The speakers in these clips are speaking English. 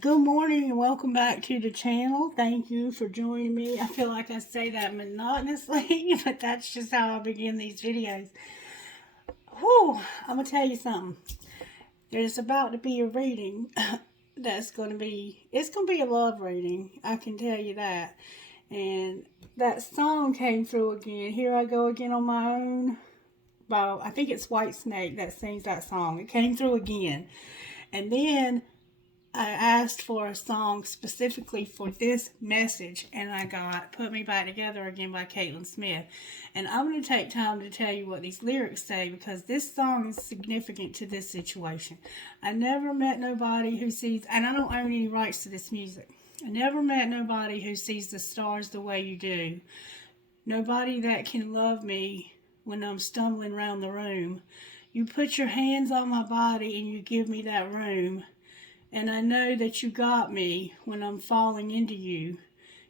Good morning and welcome back to the channel. Thank you for joining me. I feel like I say that monotonously, but that's just how I begin these videos. Whew, I'm going to tell you something. There's about to be a reading it's going to be a love reading. I can tell you that. And that song came through again. Here I Go Again on My Own. By, I think it's Whitesnake that sings that song. It came through again. And then I asked for a song specifically for this message, and I got Put Me Back Together Again by Caitlin Smith. And I'm going to take time to tell you what these lyrics say, because this song is significant to this situation. I never met nobody who sees, and I don't own any rights to this music, I never met nobody who sees the stars the way you do. Nobody that can love me when I'm stumbling around the room. You put your hands on my body and you give me that room. And I know that you got me when I'm falling into you.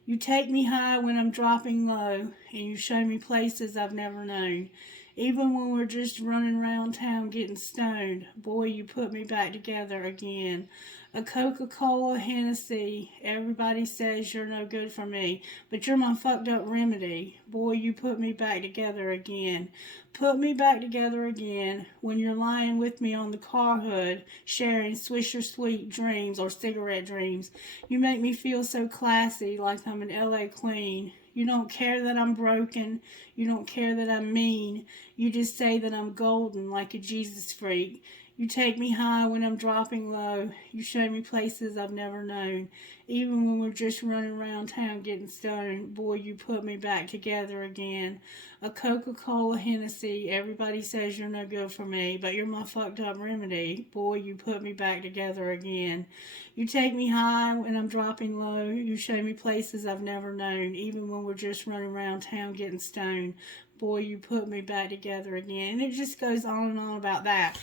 You take me high when I'm dropping low, and you show me places I've never known. Even when we're just running around town getting stoned, boy, you put me back together again. A Coca-Cola, Hennessy, everybody says you're no good for me, but you're my fucked up remedy. Boy, you put me back together again. Put me back together again when you're lying with me on the car hood, sharing Swisher Sweet dreams or cigarette dreams. You make me feel so classy, like I'm an LA queen. You don't care that I'm broken. You don't care that I'm mean. You just say that I'm golden like a Jesus freak. You take me high when I'm dropping low. You show me places I've never known. Even when we're just running around town getting stoned, boy, you put me back together again. A Coca-Cola, Hennessy, everybody says you're no good for me, but you're my fucked up remedy. Boy, you put me back together again. You take me high when I'm dropping low. You show me places I've never known, even when we're just running around town getting stoned. Boy, you put me back together again. And it just goes on and on about that.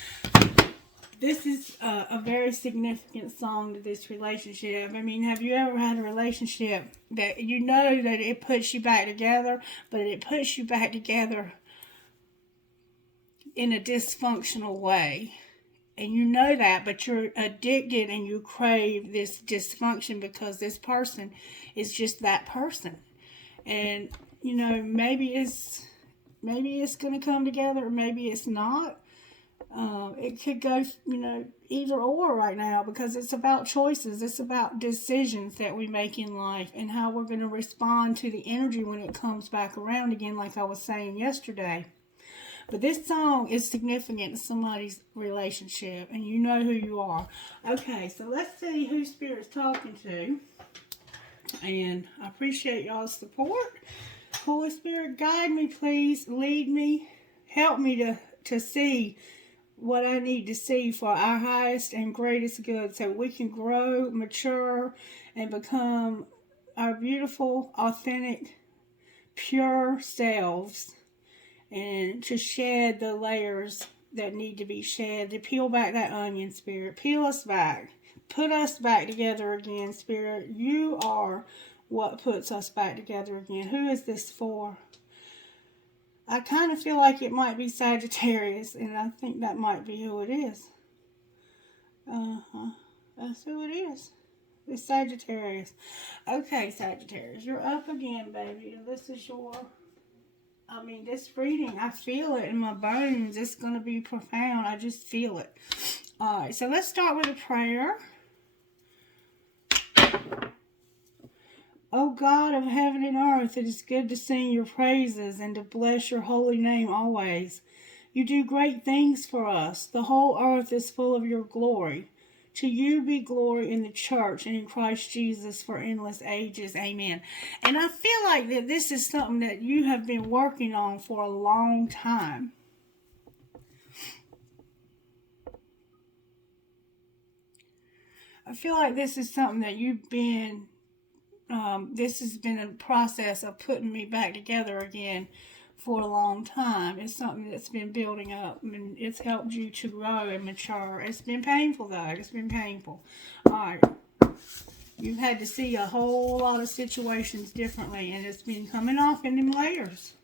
This is a very significant song to this relationship. I mean, have you ever had a relationship that you know that it puts you back together, but it puts you back together in a dysfunctional way? And you know that, but you're addicted and you crave this dysfunction because this person is just that person. And, you know, maybe it's going to come together or maybe it's not. It could go, you know, either or right now, because it's about choices. It's about decisions that we make in life and how we're going to respond to the energy when it comes back around again, like I was saying yesterday. But this song is significant to somebody's relationship, and you know who you are. Okay, so let's see who Spirit's talking to. And I appreciate y'all's support. Holy Spirit, guide me, please. Lead me. Help me to see what I need to see for our highest and greatest good, so we can grow, mature, and become our beautiful, authentic, pure selves, and to shed the layers that need to be shed, to peel back that onion, Spirit. Peel us back. Put us back together again, Spirit. You are what puts us back together again. Who is this for? I kind of feel like it might be Sagittarius, and I think that might be who it is. That's who it is. It's Sagittarius. Okay, Sagittarius, you're up again, baby. This is this reading, I feel it in my bones. It's going to be profound. I just feel it. All right, so let's start with a prayer. O God of heaven and earth, it is good to sing your praises and to bless your holy name always. You do great things for us. The whole earth is full of your glory. To you be glory in the church and in Christ Jesus for endless ages. Amen. And I feel like that this is something that you have been working on for a long time. I feel like this is something that you've been... this has been a process of putting me back together again for a long time. It's something that's been building up, and it's helped you to grow and mature. It's been painful, though. It's been painful. All right. You've had to see a whole lot of situations differently, and it's been coming off in them layers.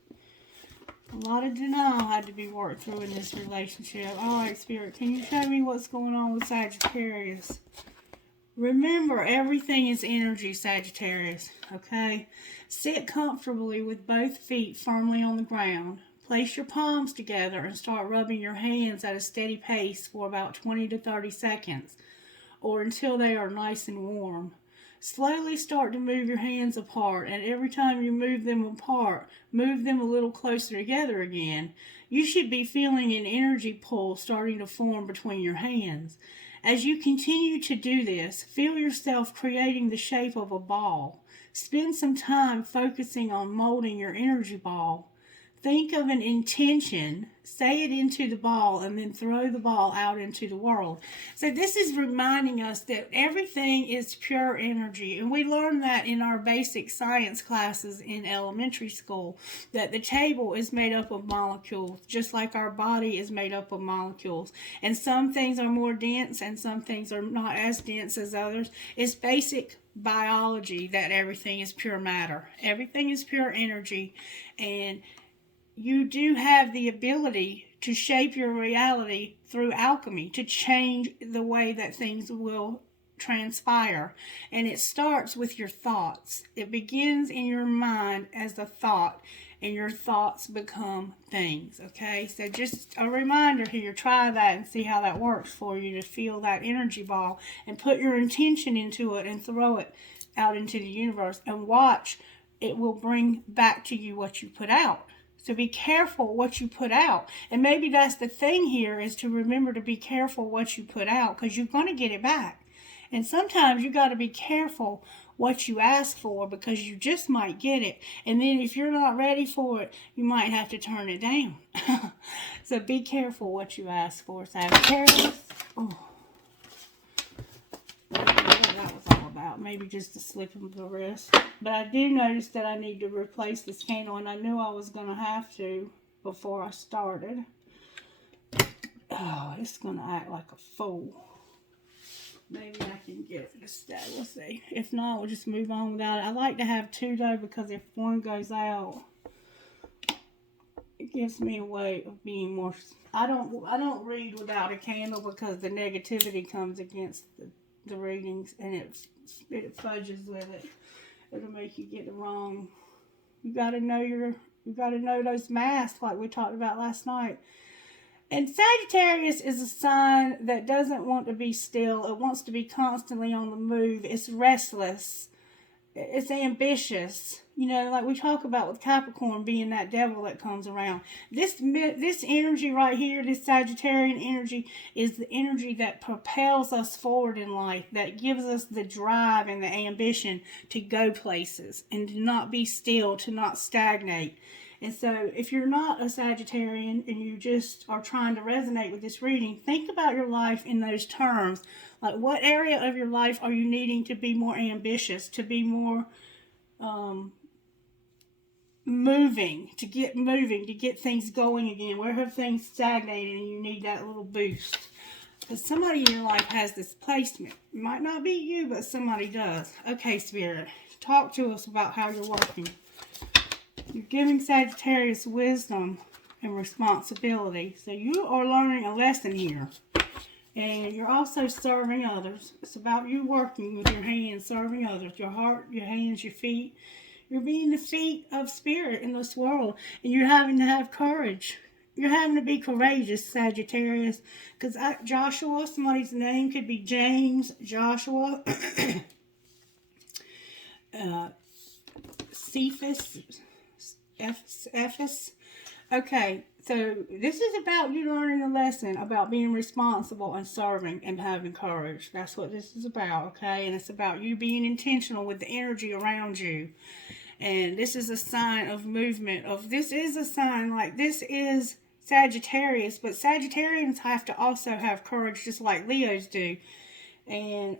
A lot of denial had to be worked through in this relationship. All right, Spirit, can you show me what's going on with Sagittarius? Remember, everything is energy, Sagittarius, okay? Sit comfortably with both feet firmly on the ground. Place your palms together and start rubbing your hands at a steady pace for about 20 to 30 seconds, or until they are nice and warm. Slowly start to move your hands apart, and every time you move them apart, move them a little closer together again. You should be feeling an energy pull starting to form between your hands. As you continue to do this, feel yourself creating the shape of a ball. Spend some time focusing on molding your energy ball. Think of an intention, say it into the ball, and then throw the ball out into the world. So this is reminding us that everything is pure energy. And we learned that in our basic science classes in elementary school, that the table is made up of molecules, just like our body is made up of molecules. And some things are more dense and some things are not as dense as others. It's basic biology that everything is pure matter. Everything is pure energy. And you do have the ability to shape your reality through alchemy, to change the way that things will transpire. And it starts with your thoughts. It begins in your mind as a thought, and your thoughts become things, okay? So just a reminder here, try that and see how that works for you, to feel that energy ball and put your intention into it and throw it out into the universe and watch. It will bring back to you what you put out. So be careful what you put out. And maybe that's the thing here, is to remember to be careful what you put out, because you're going to get it back. And sometimes you got to be careful what you ask for, because you just might get it. And then if you're not ready for it, you might have to turn it down. So be careful what you ask for, Sagittarius. Oh. That was all about. Maybe just a slip of the wrist. But I do notice that I need to replace this candle, and I knew I was going to have to before I started. Oh, it's going to act like a fool. Maybe I can get it to stay. We'll see. If not, we'll just move on without it. I like to have two, though, because if one goes out, it gives me a way of being more... I don't read without a candle, because the negativity comes against the readings, and it fudges with it. It'll make you get the wrong. You gotta know those masks, like we talked about last night. And Sagittarius is a sign that doesn't want to be still. It wants to be constantly on the move. It's restless. It's ambitious. You know, like we talk about with Capricorn being that devil that comes around. This energy right here, this Sagittarian energy, is the energy that propels us forward in life, that gives us the drive and the ambition to go places and to not be still, to not stagnate. And so if you're not a Sagittarian and you just are trying to resonate with this reading, think about your life in those terms. Like, what area of your life are you needing to be more ambitious, to be more moving, to get things going again? Where have things stagnated and you need that little boost? Because somebody in your life has this placement. It might not be you, but somebody does. Okay, Spirit, talk to us about how you're working. You're giving Sagittarius wisdom and responsibility. So you are learning a lesson here. And you're also serving others. It's about you working with your hands, serving others. Your heart, your hands, your feet. You're being the feet of Spirit in this world. And you're having to have courage. You're having to be courageous, Sagittarius. Because Joshua, somebody's name could be James, Joshua, Cephas, Ephes. Okay, so this is about you learning a lesson about being responsible and serving and having courage. That's what this is about, okay? And it's about you being intentional with the energy around you. And this is a sign of movement. This is a sign, like, this is Sagittarius, but Sagittarians have to also have courage just like Leos do. And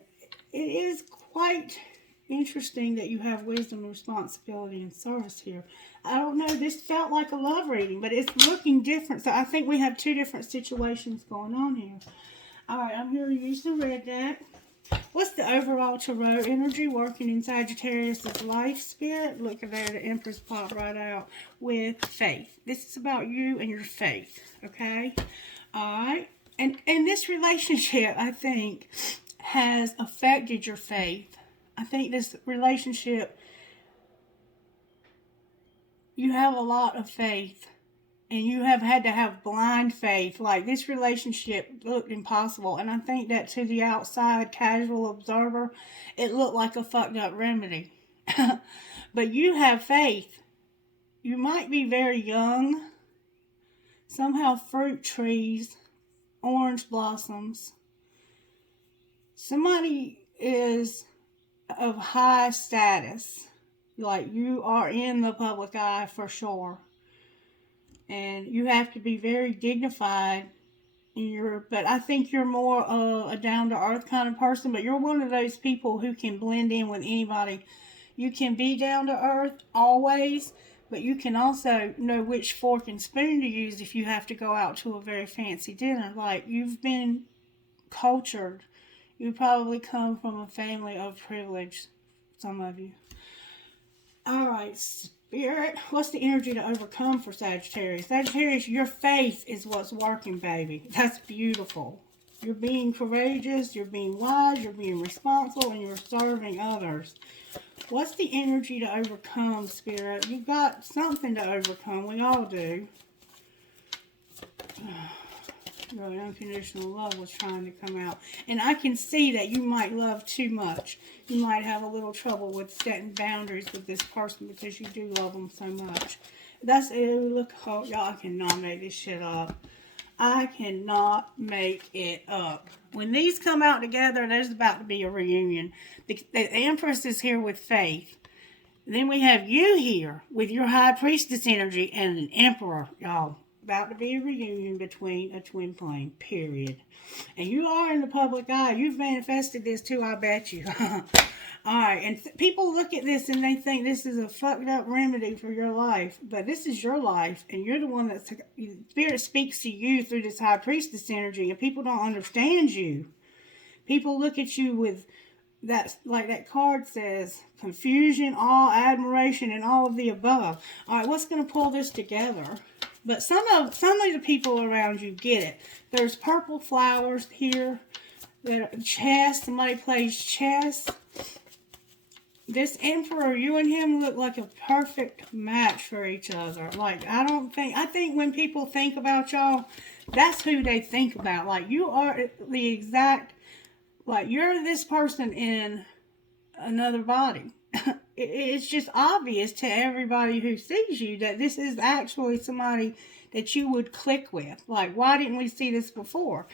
it is quite interesting that you have wisdom, responsibility, and service here. I don't know, this felt like a love reading, but it's looking different. So I think we have two different situations going on here. Alright, I'm here to use the red deck. What's the overall tarot energy working in Sagittarius' life, Spirit? Look at there, the Empress popped right out with faith. This is about you and your faith, okay? Alright, and this relationship, I think, has affected your faith. I think this relationship, you have a lot of faith. And you have had to have blind faith. Like, this relationship looked impossible. And I think that to the outside casual observer, it looked like a fucked up remedy. But you have faith. You might be very young. Somehow fruit trees, orange blossoms. Somebody is of high status. Like, you are in the public eye for sure. And you have to be very dignified in your, but I think you're more a down-to-earth kind of person, but you're one of those people who can blend in with anybody. You can be down-to-earth always, but you can also know which fork and spoon to use if you have to go out to a very fancy dinner. Like, you've been cultured. You probably come from a family of privilege, some of you. All right, Spirit, what's the energy to overcome for Sagittarius? Sagittarius, your faith is what's working, baby. That's beautiful. You're being courageous, you're being wise, you're being responsible, and you're serving others. What's the energy to overcome, Spirit? You've got something to overcome. We all do. Really, unconditional love was trying to come out. And I can see that you might love too much. You might have a little trouble with setting boundaries with this person because you do love them so much. That's it. Look, oh, y'all, I cannot make this shit up. I cannot make it up. When these come out together, there's about to be a reunion. The Empress is here with faith. Then we have you here with your High Priestess energy and an Emperor, y'all. About to be a reunion between a twin flame, period. And you are in the public eye. You've manifested this too, I bet you. Alright, and people look at this and they think this is a fucked up remedy for your life. But this is your life, and you're the one that Spirit speaks to you through this High Priestess energy, and people don't understand you. People look at you with that, like that card says, confusion, awe, admiration, and all of the above. Alright, what's going to pull this together? But some of the people around you get it. There's purple flowers here. Chess. Somebody plays chess. This Emperor, you and him look like a perfect match for each other. Like, I think when people think about y'all, that's who they think about. Like, you are the exact, like, you're this person in another body. It's just obvious to everybody who sees you that this is actually somebody that you would click with. Like, why didn't we see this before?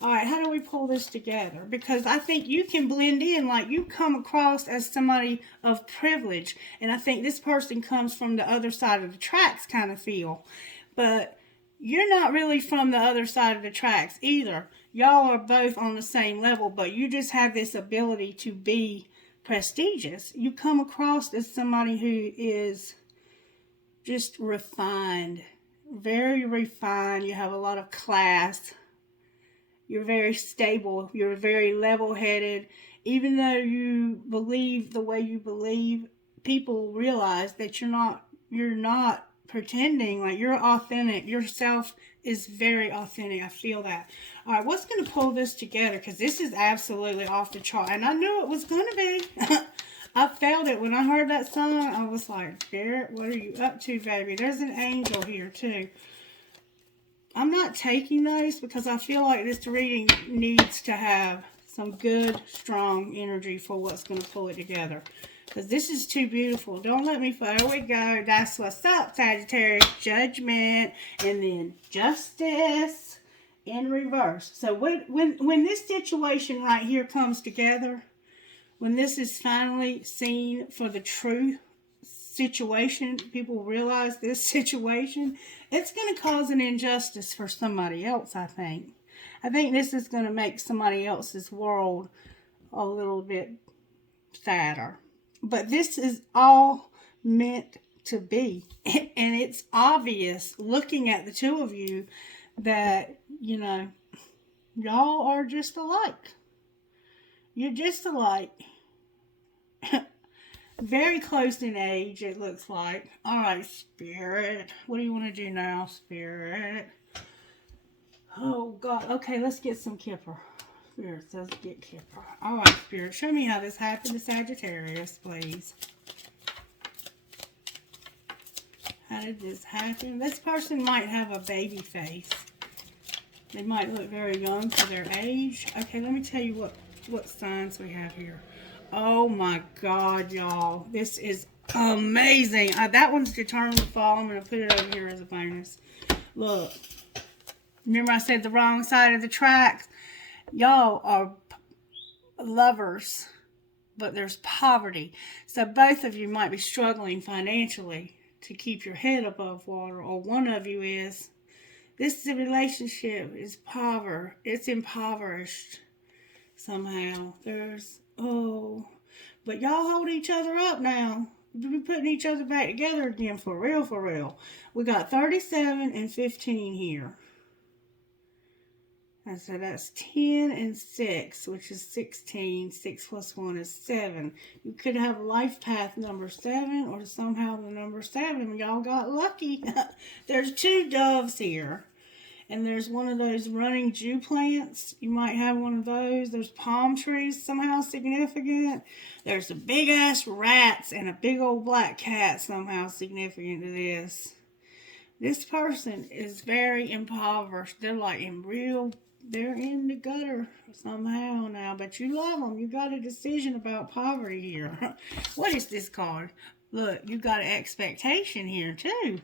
All right, how do we pull this together? Because I think you can blend in, like you come across as somebody of privilege. And I think this person comes from the other side of the tracks kind of feel. But you're not really from the other side of the tracks either. Y'all are both on the same level, but you just have this ability to be prestigious. You come across as somebody who is just refined, very refined. You have a lot of class. You're very stable. You're very level-headed. Even though you believe the way you believe, people realize that you're not pretending. Like, you're authentic. Yourself is very authentic. I feel that. All right, what's going to pull this together? Because this is absolutely off the chart. And I knew it was going to be. I felt it. When I heard that song, I was like, Spirit, what are you up to, baby? There's an angel here, too. I'm not taking those because I feel like this reading needs to have some good, strong energy for what's going to pull it together. Because this is too beautiful. Don't let me fall. There we go. That's what's up, Sagittarius. Judgment. And then Justice in reverse. So when this situation right here comes together, when this is finally seen for the true situation, people realize this situation, it's going to cause an injustice for somebody else, I think. I think this is going to make somebody else's world a little bit sadder. But this is all meant to be. And it's obvious, looking at the two of you, that, you know, y'all are just alike. You're just alike. Very close in age, it looks like. Alright, Spirit. What do you want to do now, Spirit? Oh, God. Okay, let's get some Kipper. Spirit says get Kipper. Alright, Spirit, show me how this happened to Sagittarius, please. How did this happen? This person might have a baby face. They might look very young for their age. Okay, let me tell you what signs we have here. Oh my God, y'all. This is amazing. That one's determined to fall. I'm going to put it over here as a bonus. Look. Remember I said the wrong side of the tracks? Y'all are lovers, but there's poverty. So both of you might be struggling financially to keep your head above water, or one of you is. This relationship is it's impoverished somehow. But y'all hold each other up now. We're putting each other back together again, for real, for real. We got 37 and 15 here. And so that's 10 and 6, which is 16. 6 plus 1 is 7. You could have life path number 7, or somehow the number 7. Y'all got lucky. There's 2 doves here. And there's one of those running Jew plants. You might have one of those. There's palm trees, somehow significant. There's a big-ass rats and a big old black cat, somehow significant to this. This person is very impoverished. They're like they're in the gutter somehow now, but you love them. You got a decision about poverty here. What is this card? Look, you got an expectation here too.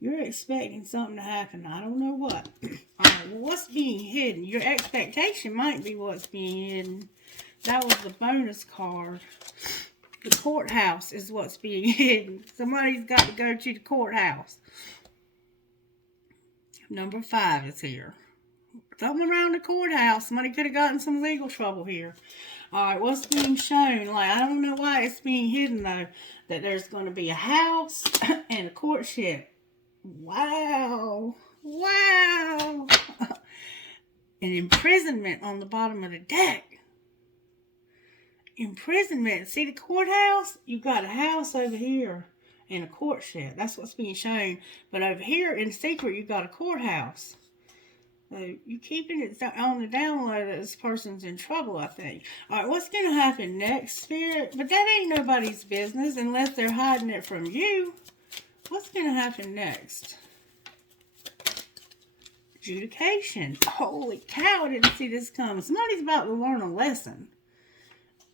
You're expecting something to happen. I don't know what. Alright, well, what's being hidden? Your expectation might be what's being hidden. That was the bonus card. The courthouse is what's being hidden. Somebody's got to go to the courthouse. Number 5 is here. Something around the courthouse. Somebody could have gotten some legal trouble here. Alright, what's being shown? Like, I don't know why it's being hidden, though. That there's going to be a house and a courtship. Wow. Wow. An imprisonment on the bottom of the deck. Imprisonment. See the courthouse? You got a house over here. And a courtship. That's what's being shown. But over here in secret, you got a courthouse. So you keeping it on the down low that this person's in trouble, I think. Alright, what's going to happen next, Spirit? But that ain't nobody's business unless they're hiding it from you. What's going to happen next? Adjudication. Holy cow, I didn't see this coming. Somebody's about to learn a lesson.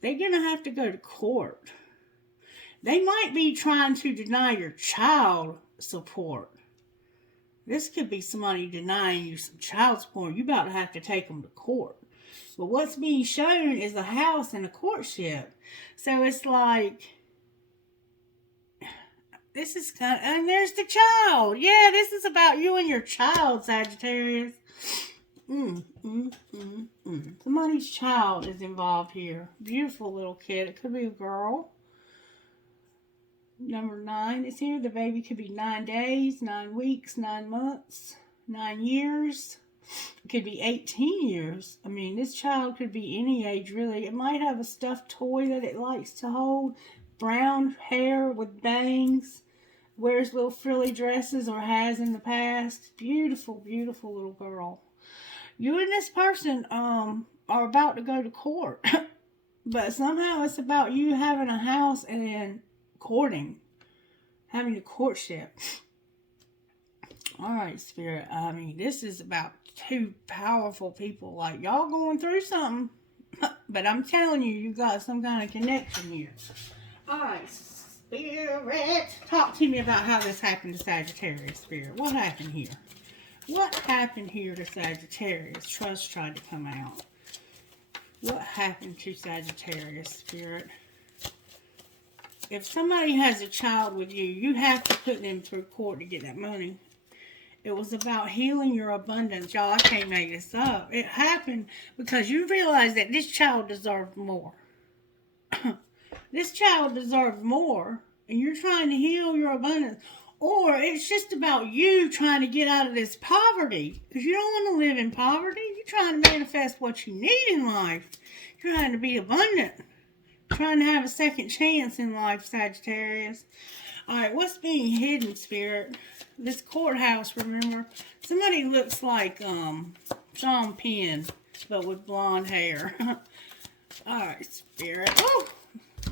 They're going to have to go to court. They might be trying to deny your child support. This could be somebody denying you some child support. You're about to have to take them to court. But what's being shown is a house and a courtship. So it's like, this is kind of, and there's the child. Yeah, this is about you and your child, Sagittarius. Somebody's child is involved here. Beautiful little kid. It could be a girl. Number 9 is here. The baby could be 9 days, 9 weeks, 9 months, 9 years. It could be 18 years. I mean, this child could be any age, really. It might have a stuffed toy that it likes to hold. Brown hair with bangs. Wears little frilly dresses, or has in the past. Beautiful, beautiful little girl. You and this person are about to go to court. But somehow it's about you having a house and then courting. Having a courtship. Alright, Spirit. I mean, this is about 2 powerful people. Like, y'all going through something. But I'm telling you, you got some kind of connection here. Alright, Spirit. Talk to me about how this happened to Sagittarius, Spirit. What happened here? What happened here to Sagittarius? Trust tried to come out. What happened to Sagittarius, Spirit? If somebody has a child with you, you have to put them through court to get that money. It was about healing your abundance. Y'all, I can't make this up. It happened because you realized that this child deserved more. This child deserved more. And you're trying to heal your abundance. Or it's just about you trying to get out of this poverty. Because you don't want to live in poverty. You're trying to manifest what you need in life. You're trying to be abundant. Trying to have a second chance in life, Sagittarius. Alright, what's being hidden, Spirit? This courthouse, remember? Somebody looks like Sean Penn, but with blonde hair. Alright, Spirit. Oh!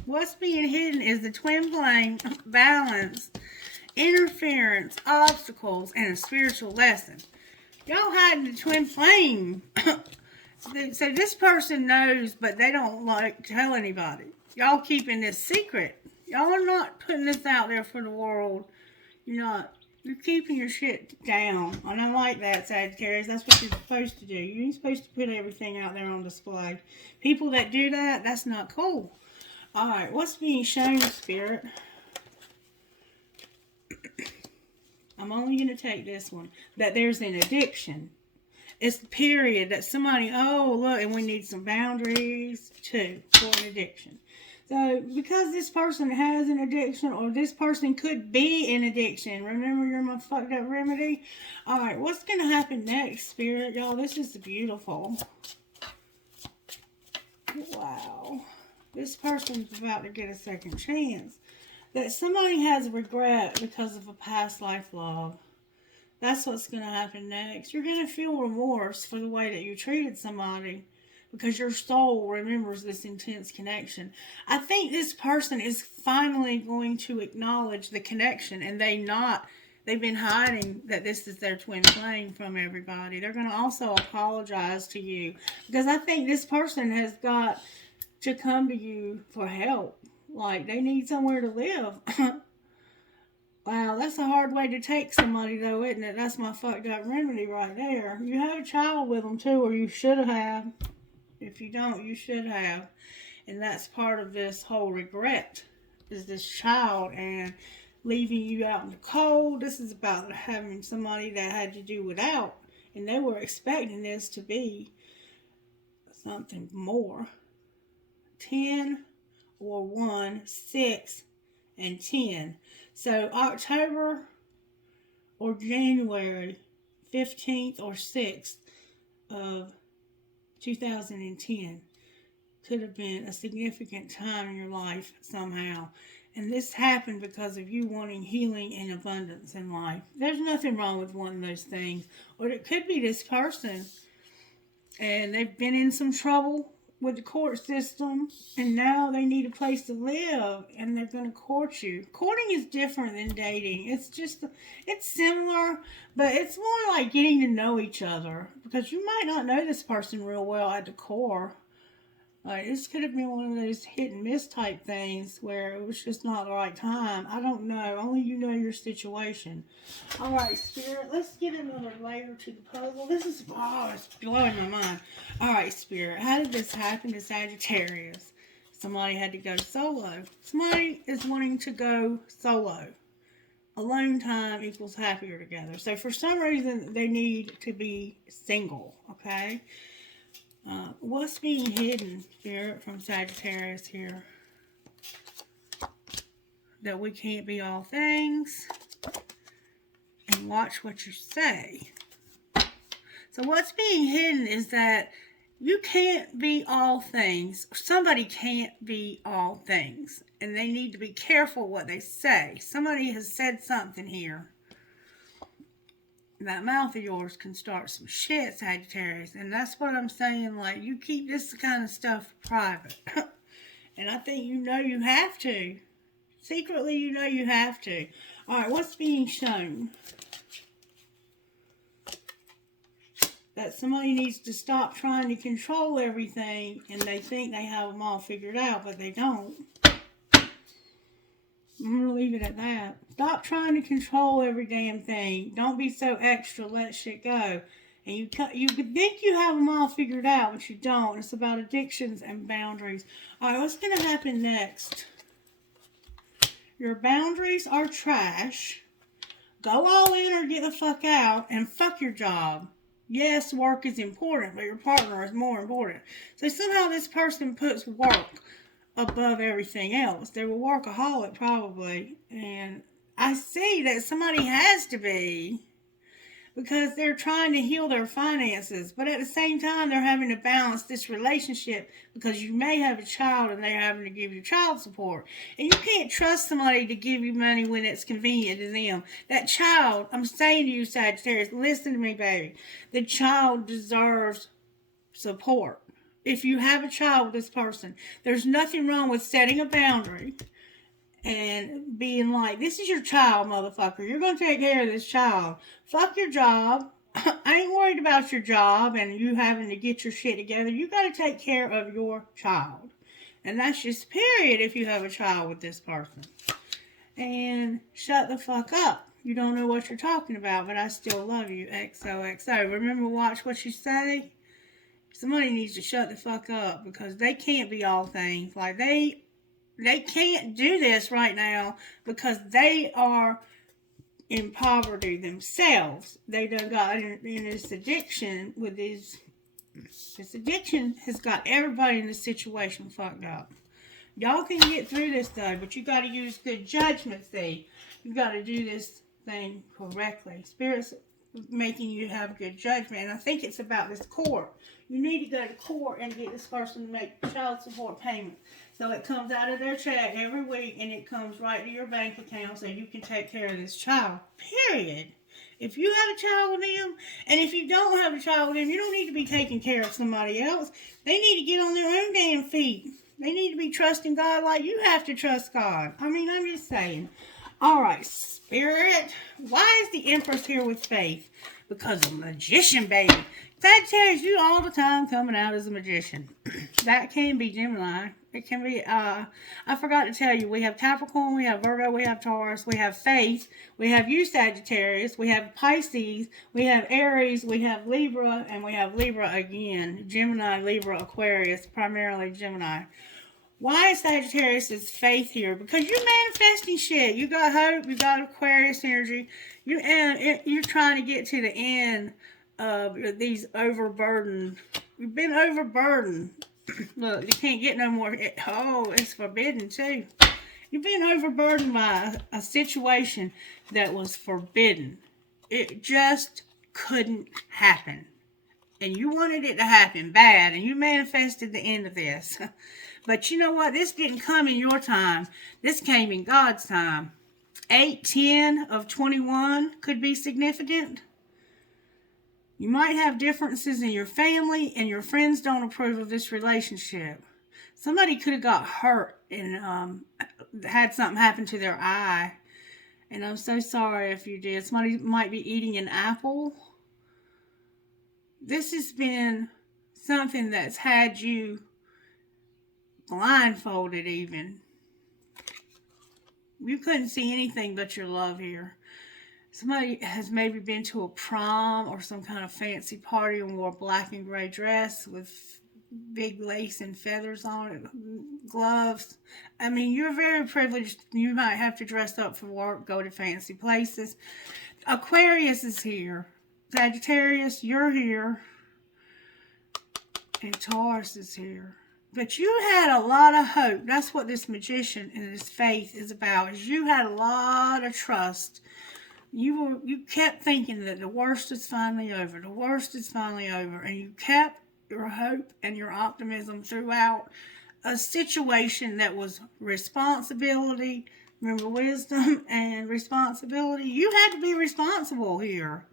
What's being hidden is the twin flame, balance, interference, obstacles, and a spiritual lesson. Y'all hiding the twin flame. So this person knows, but they don't like to tell anybody. Y'all keeping this secret. Y'all are not putting this out there for the world. You're keeping your shit down. I don't like that, Sagittarius. That's what you're supposed to do. You ain't supposed to put everything out there on display. People that do that, that's not cool. Alright, what's being shown, Spirit? I'm only going to take this one. That there's an addiction. It's the period that somebody, oh, look, and we need some boundaries, too, for an addiction. So, because this person has an addiction, or this person could be in addiction, remember you're my fucked up remedy? Alright, what's going to happen next, Spirit? Y'all, this is beautiful. Wow. This person's about to get a second chance. That somebody has regret because of a past life love. That's what's going to happen next. You're going to feel remorse for the way that you treated somebody because your soul remembers this intense connection. I think this person is finally going to acknowledge the connection, and they've been hiding that this is their twin flame from everybody. They're going to also apologize to you because I think this person has got to come to you for help. Like, they need somewhere to live. Wow, that's a hard way to take somebody, though, isn't it? That's my fucked up remedy right there. You have a child with them, too, or you should have. If you don't, you should have. And that's part of this whole regret, is this child and leaving you out in the cold. This is about having somebody that had to do without. And they were expecting this to be something more. 10 or 1, 6, and 10. So October or January 15th or 6th of 2010 could have been a significant time in your life somehow. And this happened because of you wanting healing and abundance in life. There's nothing wrong with wanting those things. Or it could be this person and they've been in some trouble with the court system, and now they need a place to live, and they're going to court you. Courting is different than dating. It's similar, but it's more like getting to know each other, because you might not know this person real well at the core. Like, this could have been one of those hit and miss type things where it was just not the right time. I don't know. Only you know your situation. Alright, Spirit, let's get another layer to the puzzle. It's blowing my mind. Alright, Spirit, how did this happen to Sagittarius? Somebody had to go solo. Somebody is wanting to go solo. Alone time equals happier together. So for some reason, they need to be single, okay? What's being hidden, Spirit, from Sagittarius here? That we can't be all things. And watch what you say. So what's being hidden is that you can't be all things. Somebody can't be all things. And they need to be careful what they say. Somebody has said something here. That mouth of yours can start some shit, Sagittarius. And that's what I'm saying. Like, you keep this kind of stuff private. And I think you know you have to. Secretly, you know you have to. Alright, what's being shown? That somebody needs to stop trying to control everything. And they think they have them all figured out, but they don't. I'm going to leave it at that. Stop trying to control every damn thing. Don't be so extra. Let shit go. And you could think you have them all figured out, but you don't. It's about addictions and boundaries. Alright, what's going to happen next? Your boundaries are trash. Go all in or get the fuck out. And fuck your job. Yes, work is important, but your partner is more important. So somehow this person puts work above everything else. They're a workaholic probably, and I see that somebody has to be, because they're trying to heal their finances, but at the same time they're having to balance this relationship because you may have a child and they're having to give you child support, and you can't trust somebody to give you money when it's convenient to them. That child, I'm saying to you, Sagittarius, listen to me, baby, the child deserves support. If you have a child with this person, there's nothing wrong with setting a boundary and being like, this is your child, motherfucker. You're going to take care of this child. Fuck your job. I ain't worried about your job and you having to get your shit together. You got to take care of your child. And that's just period if you have a child with this person. And shut the fuck up. You don't know what you're talking about, but I still love you. XOXO. Remember, watch what you say. Somebody needs to shut the fuck up because they can't be all things. Like, they can't do this right now because they are in poverty themselves. They done got in this addiction with these. This addiction has got everybody in this situation fucked up. Y'all can get through this though, but you got to use good judgment. See, you got to do this thing correctly. Spirit's making you have good judgment, and I think it's about this court. You need to go to court and get this person to make child support payment. So it comes out of their check every week and it comes right to your bank account so you can take care of this child. Period. If you have a child with them, and if you don't have a child with them, you don't need to be taking care of somebody else. They need to get on their own damn feet. They need to be trusting God like you have to trust God. I mean, I'm just saying. Alright, Spirit. Why is the Empress here with Faith? Because of Magician, baby. Sagittarius, you all the time coming out as a magician. That can be Gemini. It can be, I forgot to tell you, we have Capricorn, we have Virgo, we have Taurus, we have Faith, we have you, Sagittarius, we have Pisces, we have Aries, we have Libra, and we have Libra again. Gemini, Libra, Aquarius, primarily Gemini. Why is Sagittarius' Faith here? Because you're manifesting shit. You got hope, you got Aquarius energy, you're trying to get to the end of these overburdened. You've been overburdened. Look, you can't get no more. It's forbidden too. You've been overburdened by a situation that was forbidden. It just couldn't happen. And you wanted it to happen bad, and you manifested the end of this. But you know what? This didn't come in your time. This came in God's time. 8-10 of 21 could be significant. You might have differences in your family and your friends don't approve of this relationship. Somebody could have got hurt and had something happen to their eye. And I'm so sorry if you did. Somebody might be eating an apple. This has been something that's had you blindfolded even. You couldn't see anything but your love here. Somebody has maybe been to a prom or some kind of fancy party and wore a black and gray dress with big lace and feathers on it, gloves. I mean, you're very privileged. You might have to dress up for work, go to fancy places. Aquarius is here. Sagittarius, you're here. And Taurus is here. But you had a lot of hope. That's what this Magician and this Faith is about. Is you had a lot of trust. You kept thinking that the worst is finally over. The worst is finally over. And you kept your hope and your optimism throughout a situation that was responsibility. Remember, wisdom and responsibility. You had to be responsible here.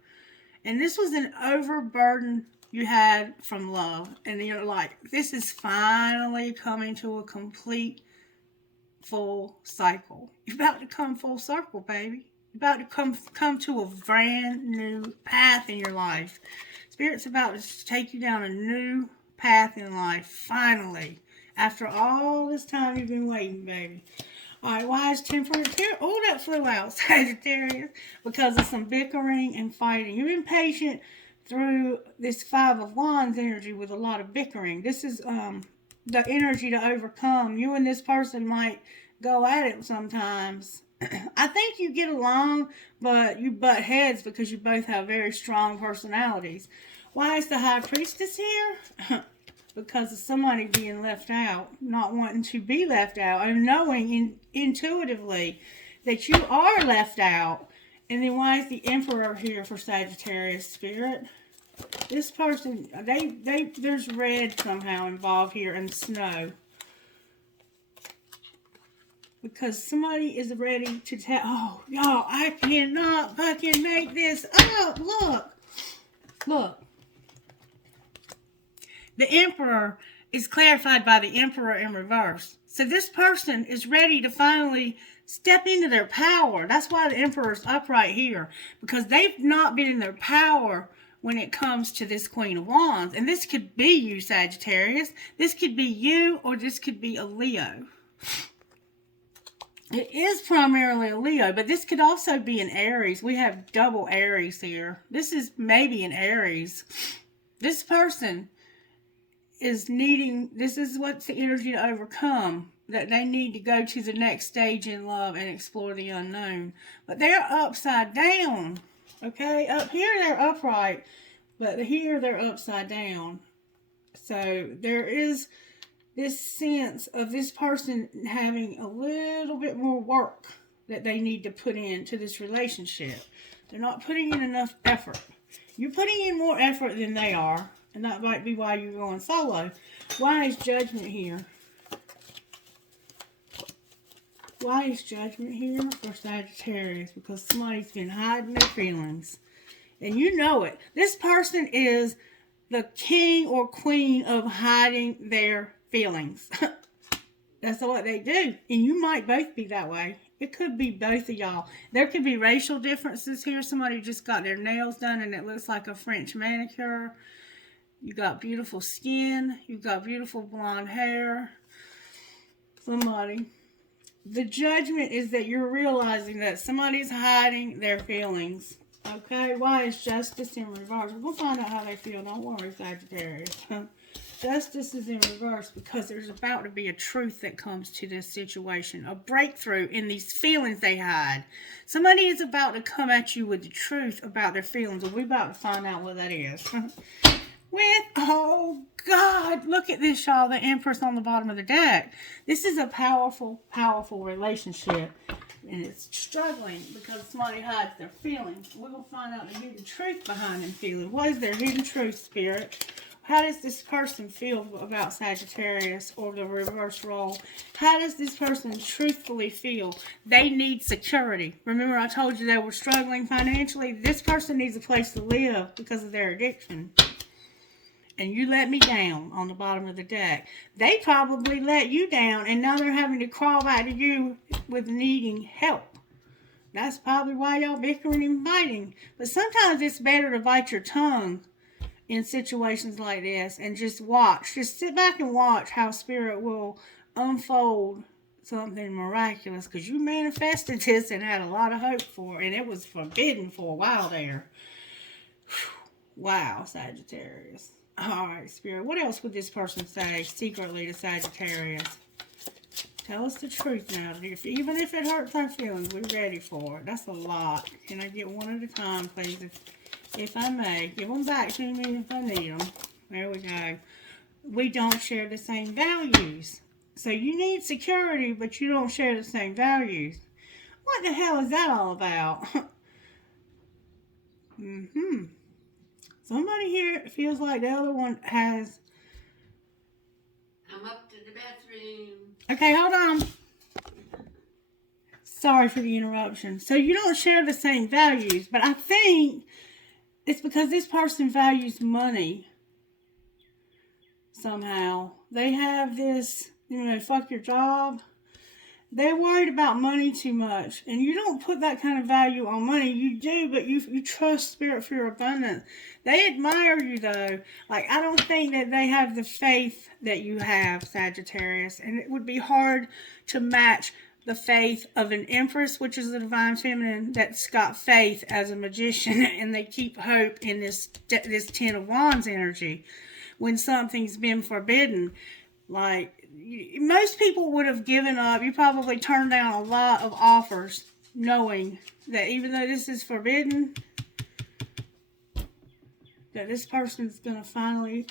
And this was an overburden you had from love. And you're like, this is finally coming to a complete full cycle. You're about to come full circle, baby. About to come to a brand new path in your life. Spirit's about to take you down a new path in life, finally. After all this time you've been waiting, baby. Alright, why is temperance here? Oh, that flew out, Sagittarius. Because of some bickering and fighting. You've been patient through this Five of Wands energy with a lot of bickering. This is the energy to overcome. You and this person might go at it sometimes. I think you get along, but you butt heads because you both have very strong personalities. Why is the High Priestess here? Because of somebody being left out, not wanting to be left out, and knowing intuitively that you are left out, And then why is the Emperor here for Sagittarius, Spirit? This person, there's red somehow involved here and snow. Because somebody is ready to tell, oh, y'all, I cannot fucking make this up. Look. Look. The Emperor is clarified by the Emperor in reverse. So this person is ready to finally step into their power. That's why the Emperor is upright here. Because they've not been in their power when it comes to this Queen of Wands. And this could be you, Sagittarius. This could be you, or this could be a Leo. It is primarily a Leo, but this could also be an Aries. We have double Aries here. This is maybe an Aries. This person is needing, this is what's the energy to overcome, that they need to go to the next stage in love and explore the unknown. But they're upside down, okay? Up here they're upright, but here they're upside down. So there is this sense of this person having a little bit more work that they need to put into this relationship. They're not putting in enough effort. You're putting in more effort than they are, and that might be why you're going solo. Why is Judgment here? Why is Judgment here for Sagittarius? Because somebody's been hiding their feelings. And you know it. This person is the king or queen of hiding their feelings. That's what they do. And you might both be that way. It could be both of y'all. There could be racial differences here. Somebody just got their nails done and it looks like a French manicure. You got beautiful skin. You got beautiful blonde hair. Somebody. The Judgment is that you're realizing that somebody's hiding their feelings. Okay? Why is Justice in reverse? We'll find out how they feel. Don't worry, Sagittarius. Justice is in reverse because there's about to be a truth that comes to this situation. A breakthrough in these feelings they hide. Somebody is about to come at you with the truth about their feelings. And we're about to find out what that is. Oh God, look at this, y'all. The Empress on the bottom of the deck. This is a powerful, powerful relationship. And it's struggling because somebody hides their feelings. We're going to find out the hidden truth behind them feelings. What is their hidden truth, Spirit? How does this person feel about Sagittarius or the reverse role? How does this person truthfully feel? They need security. Remember I told you they were struggling financially? This person needs a place to live because of their addiction. And you let me down on the bottom of the deck. They probably let you down and now they're having to crawl back to you with needing help. That's probably why y'all bickering and fighting. But sometimes it's better to bite your tongue in situations like this and just watch. Just sit back and watch how Spirit will unfold something miraculous, because you manifested this and had a lot of hope for it, and it was forbidden for a while there. Wow, Sagittarius. Alright, Spirit, what else would this person say secretly to Sagittarius? Tell us the truth now. Even if it hurts our feelings, we're ready for it. That's a lot. Can I get one at a time, please? If I may. Give them back to me if I need them. There we go. We don't share the same values. So you need security, but you don't share the same values. What the hell is that all about? Somebody here feels like the other one has... I'm up to the bathroom. Okay, hold on. Sorry for the interruption. So you don't share the same values, but I think it's because this person values money somehow. They have this, fuck your job. They're worried about money too much. And you don't put that kind of value on money. You do, but you trust Spirit for your abundance. They admire you, though. Like, I don't think that they have the faith that you have, Sagittarius. And it would be hard to match the faith of an Empress, which is the Divine Feminine, that's got faith as a magician. And they keep hope in this Ten of Wands energy when something's been forbidden. Like, most people would have given up. You probably turned down a lot of offers knowing that even though this is forbidden, that this person's going to finally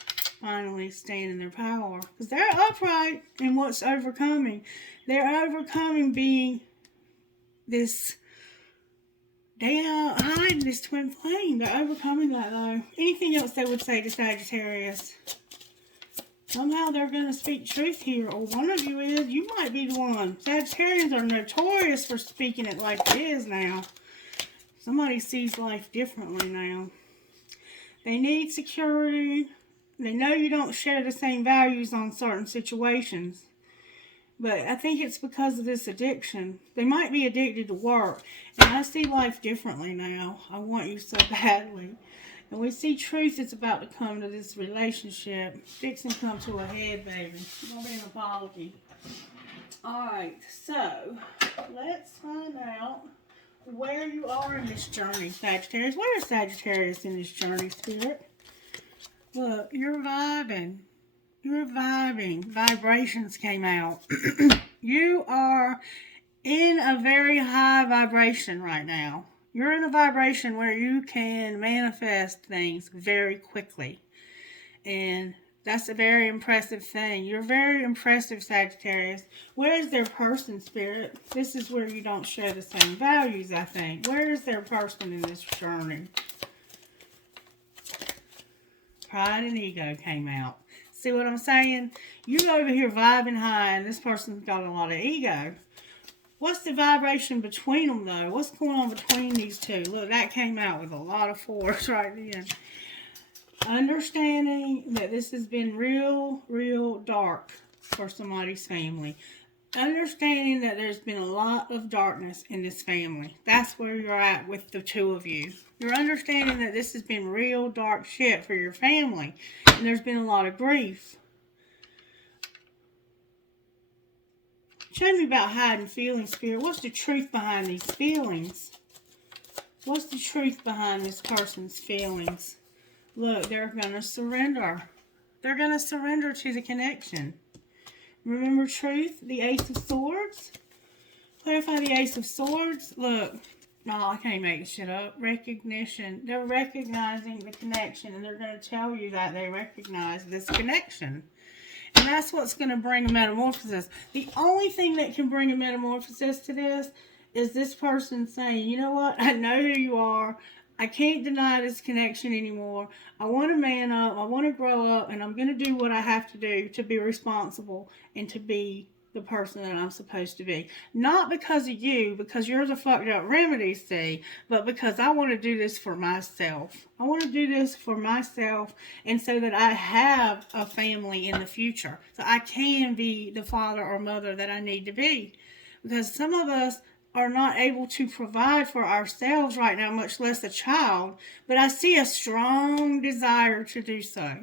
stand in their power. Because they're upright in what's overcoming. They're overcoming being this They are hiding this twin flame. They're overcoming that, though. Anything else they would say to Sagittarius? Somehow they're going to speak truth here, or one of you is. You might be the one. Sagittarians are notorious for speaking it like it is now. Somebody sees life differently now. They need security. They know you don't share the same values on certain situations. But I think it's because of this addiction. They might be addicted to work. And I see life differently now. I want you so badly. And we see truth is about to come to this relationship. Fix and come to a head, baby. It's going to be an apology. Alright, so let's find out where you are in this journey, Sagittarius. Where is Sagittarius in this journey, Spirit? Look, you're vibing. You're vibing. Vibrations came out. You are in a very high vibration right now. You're in a vibration where you can manifest things very quickly. And that's a very impressive thing. You're very impressive, Sagittarius. Where is their person, Spirit? This is where you don't share the same values, I think. Where is their person in this journey? Pride and ego came out. See what I'm saying? You're over here vibing high, and this person's got a lot of ego. What's the vibration between them, though? What's going on between these two? Look, that came out with a lot of force right then. Understanding that this has been real, real dark for somebody's family. Understanding that there's been a lot of darkness in this family. That's where you're at with the two of you. You're understanding that this has been real dark shit for your family. And there's been a lot of grief. Show me about hiding feelings, Spirit. What's the truth behind these feelings? What's the truth behind this person's feelings? Look, they're going to surrender. They're going to surrender to the connection. Remember truth, the Ace of Swords? Clarify the Ace of Swords. Look, no, I can't make this shit up. Recognition. They're recognizing the connection, and they're going to tell you that they recognize this connection. And that's what's going to bring a metamorphosis. The only thing that can bring a metamorphosis to this is this person saying, you know what, I know who you are. I can't deny this connection anymore. I want to man up. I want to grow up. And I'm going to do what I have to do to be responsible and to be the person that I'm supposed to be. Not because of you, because you're the fucked up remedy, see, but because I want to do this for myself. I want to do this for myself and so that I have a family in the future. So I can be the father or mother that I need to be. Because some of us are not able to provide for ourselves right now, much less a child. But I see a strong desire to do so.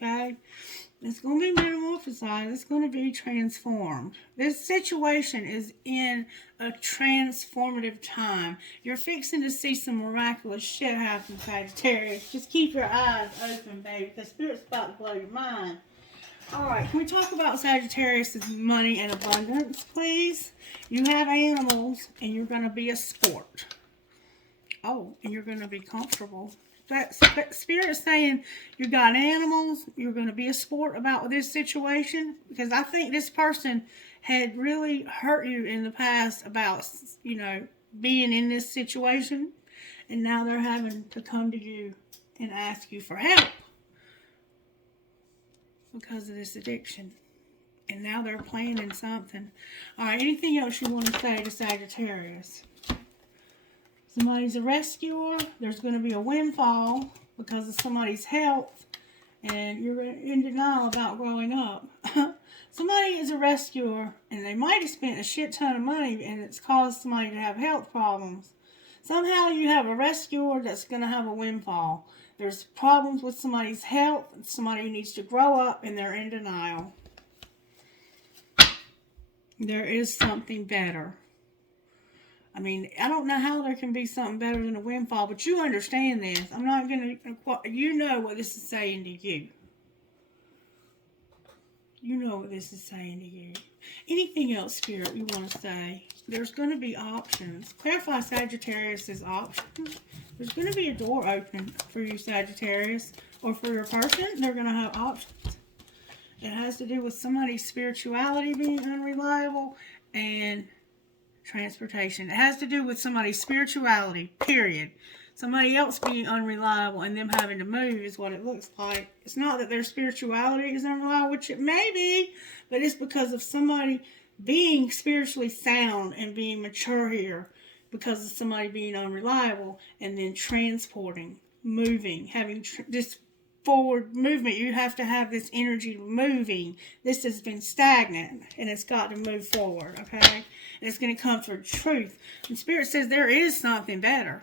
Okay? It's going to be metamorphosized. It's going to be transformed. This situation is in a transformative time. You're fixing to see some miraculous shit happen, Sagittarius. Just keep your eyes open, baby. The Spirit's about to blow your mind. Alright, can we talk about Sagittarius' money and abundance, please? You have animals, and you're going to be a sport. Oh, and you're going to be comfortable. That Spirit is saying you got animals, you're going to be a sport about this situation. Because I think this person had really hurt you in the past about, you know, being in this situation. And now they're having to come to you and ask you for help. Because of this addiction. And now they're planning something. Alright, anything else you want to say to Sagittarius? Somebody's a rescuer. There's going to be a windfall because of somebody's health. And you're in denial about growing up. Somebody is a rescuer. And they might have spent a shit ton of money. And it's caused somebody to have health problems. Somehow you have a rescuer that's going to have a windfall. There's problems with somebody's health. Somebody needs to grow up and they're in denial. There is something better. I mean, I don't know how there can be something better than a windfall, but you understand this. I'm not going to, you know what this is saying to you. You know what this is saying to you. Anything else, Spirit, you want to say? There's going to be options. Clarify Sagittarius' options. There's going to be a door open for you, Sagittarius, or for your person. They're going to have options. It has to do with somebody's spirituality being unreliable and Transportation. It has to do with somebody's spirituality, period. Somebody else being unreliable and them having to move is what it looks like. It's not that their spirituality is unreliable, which it may be, but it's because of somebody being spiritually sound and being mature here because of somebody being unreliable and then transporting, moving, having this forward movement. You have to have this energy moving. This has been stagnant and it's got to move forward, okay? And it's going to come through truth. And Spirit says there is something better.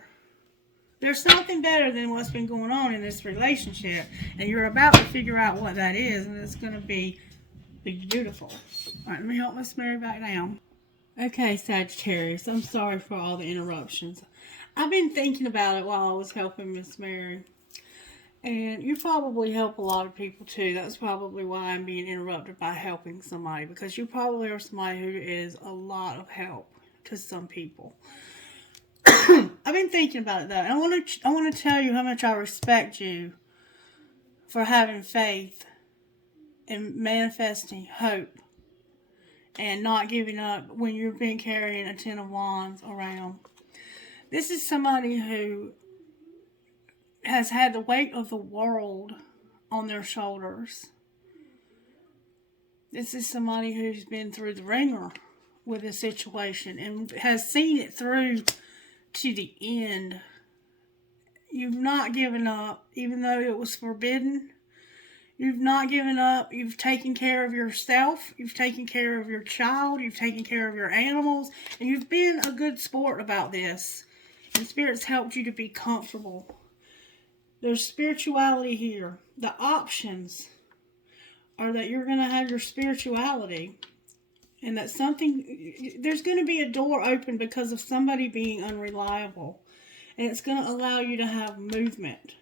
There's something better than what's been going on in this relationship. And you're about to figure out what that is. And it's going to be beautiful. All right, let me help Miss Mary back down. Okay, Sagittarius, I'm sorry for all the interruptions. I've been thinking about it while I was helping Miss Mary. And you probably help a lot of people too. That's probably why I'm being interrupted by helping somebody. Because you probably are somebody who is a lot of help to some people. I've been thinking about it though. I want to tell you how much I respect you for having faith and manifesting hope and not giving up when you've been carrying a 10 of Wands around. This is somebody who has had the weight of the world on their shoulders. This is somebody who's been through the ringer with a situation and has seen it through to the end. You've not given up, even though it was forbidden. You've not given up. You've taken care of yourself. You've taken care of your child. You've taken care of your animals. And you've been a good sport about this. And Spirit's helped you to be comfortable. There's spirituality here. The options are that you're going to have your spirituality. And that there's going to be a door open because of somebody being unreliable. And it's going to allow you to have movement,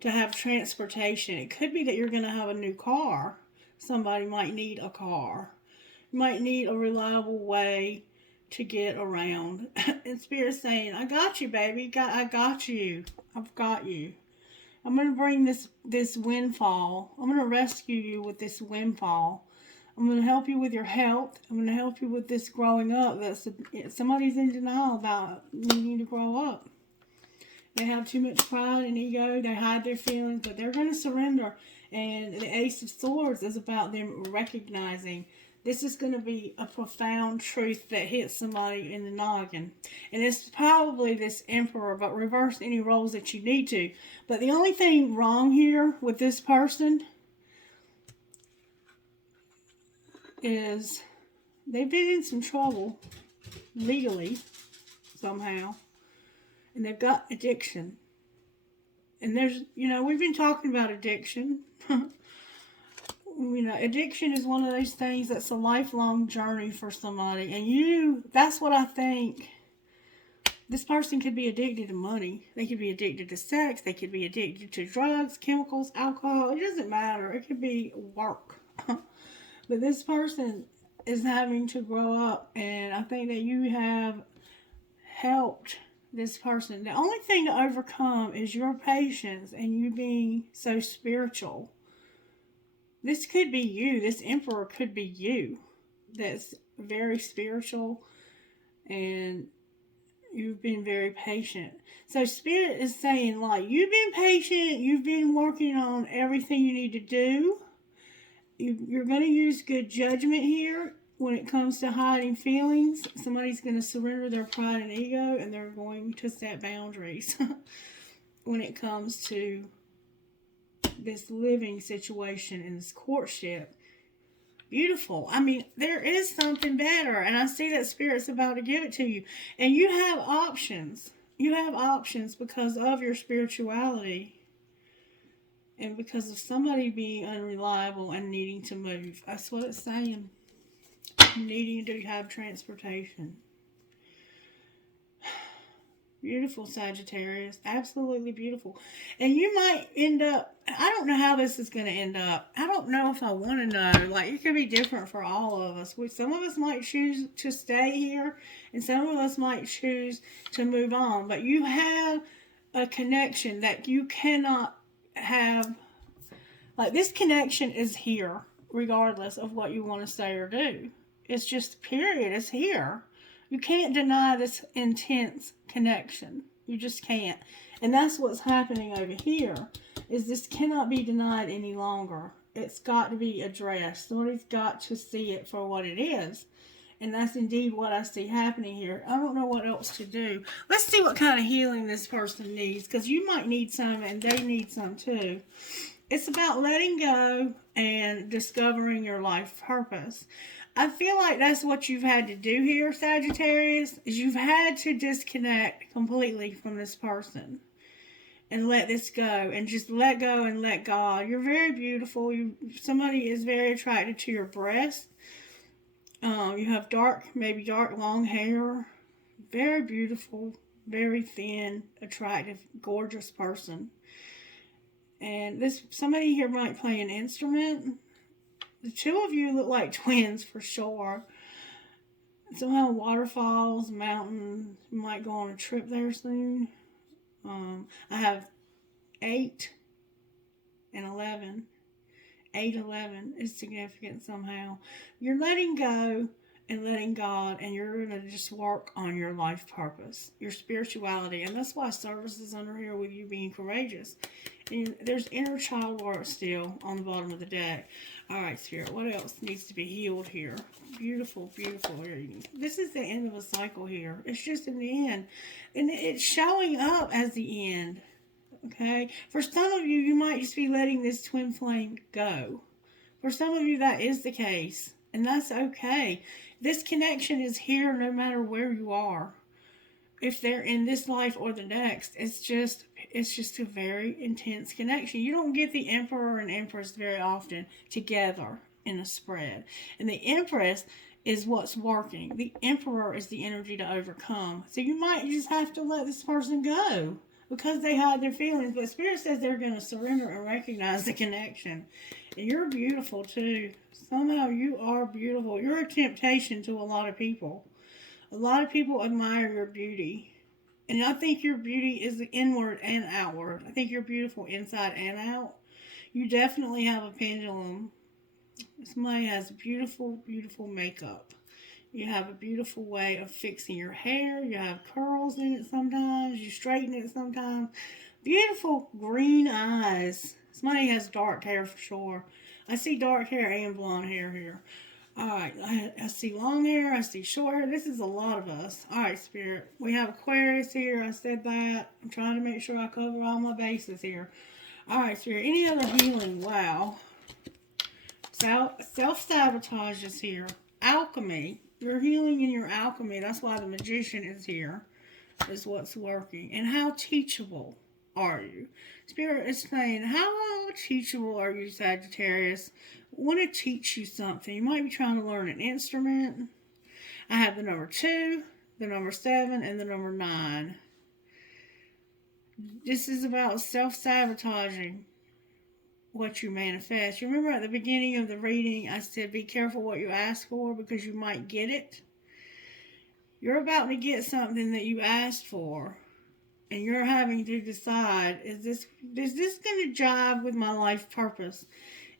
to have transportation. It could be that you're going to have a new car. Somebody might need a car. You might need a reliable way to get around. And Spirit's saying, I got you, baby. I got you. I've got you. I'm going to bring this windfall. I'm going to rescue you with this windfall. I'm going to help you with your health. I'm going to help you with this growing up. Somebody's in denial about needing to grow up. They have too much pride and ego. They hide their feelings, but they're going to surrender. And the Ace of Swords is about them recognizing this is going to be a profound truth that hits somebody in the noggin. And it's probably this Emperor, but reverse any roles that you need to. But the only thing wrong here with this person is they've been in some trouble legally somehow, and they've got addiction. And there's, we've been talking about addiction. Addiction is one of those things that's a lifelong journey for somebody. And that's what I think. This person could be addicted to money. They could be addicted to sex. They could be addicted to drugs, chemicals, alcohol. It doesn't matter. It could be work. But this person is having to grow up, and I think that you have helped this person. The only thing to overcome is your patience and you being so spiritual. This could be you. This Emperor could be you. That's very spiritual, and you've been very patient. So Spirit is saying, like, you've been patient. You've been working on everything you need to do. You're going to use good judgment here when it comes to hiding feelings. Somebody's going to surrender their pride and ego, and they're going to set boundaries when it comes to this living situation and this courtship. Beautiful. I mean, there is something better, and I see that Spirit's about to give it to you. And you have options. You have options because of your spirituality. And because of somebody being unreliable and needing to move. That's what it's saying. Needing to have transportation. Beautiful, Sagittarius. Absolutely beautiful. And you might end up, I don't know how this is going to end up. I don't know if I want to know. Like, it could be different for all of us. Some of us might choose to stay here, and some of us might choose to move on. But you have a connection that you cannot have. Like, this connection is here regardless of what you want to say or do. It's just, period. It's here. You can't deny this intense connection. You just can't. And that's what's happening over here, is this cannot be denied any longer. It's got to be addressed. Somebody's got to see it for what it is. And that's indeed what I see happening here. I don't know what else to do. Let's see what kind of healing this person needs, because you might need some and they need some too. It's about letting go and discovering your life purpose. I feel like that's what you've had to do here, Sagittarius, is you've had to disconnect completely from this person and let this go, and just let go and let God. You're very beautiful. Somebody is very attracted to your breast. You have maybe dark long hair. Very beautiful, very thin, attractive, gorgeous person. And somebody here might play an instrument. The two of you look like twins for sure. Somehow waterfalls, mountains. You might go on a trip there soon. I have 8 and 11. 8-11 is significant somehow. You're letting go and letting God, and you're going to just work on your life purpose, your spirituality. And that's why service is under here with you being courageous. And there's inner child work still on the bottom of the deck. All right, Spirit, what else needs to be healed here? Beautiful, beautiful reading. This is the end of a cycle here. It's just in the end. And it's showing up as the end. Okay? For some of you, you might just be letting this twin flame go. For some of you, that is the case. And that's okay. This connection is here no matter where you are. If they're in this life or the next, it's just a very intense connection. You don't get the Emperor and Empress very often together in a spread. And the Empress is what's working. The Emperor is the energy to overcome. So you might just have to let this person go because they hide their feelings. But Spirit says they're going to surrender and recognize the connection. And you're beautiful too. Somehow you are beautiful. You're a temptation to a lot of people. A lot of people admire your beauty. And I think your beauty is inward and outward. I think you're beautiful inside and out. You definitely have a pendulum. Somebody has beautiful, beautiful makeup. You have a beautiful way of fixing your hair. You have curls in it sometimes. You straighten it sometimes. Beautiful green eyes. Somebody has dark hair for sure. I see dark hair and blonde hair here. Alright, I see long hair, I see short hair. This is a lot of us. Alright, Spirit. We have Aquarius here. I said that. I'm trying to make sure I cover all my bases here. Alright, Spirit. Any other healing? Wow. Self-sabotage is here. Alchemy. You're healing in your alchemy. That's why the Magician is here. Is what's working. And how teachable are you? Spirit is saying, how teachable are you, Sagittarius? I want to teach you something. You might be trying to learn an instrument. I have the number 2, the number 7, and the number 9. This is about self-sabotaging what you manifest. You remember at the beginning of the reading, I said be careful what you ask for because you might get it. You're about to get something that you asked for. And you're having to decide, is this going to jive with my life purpose?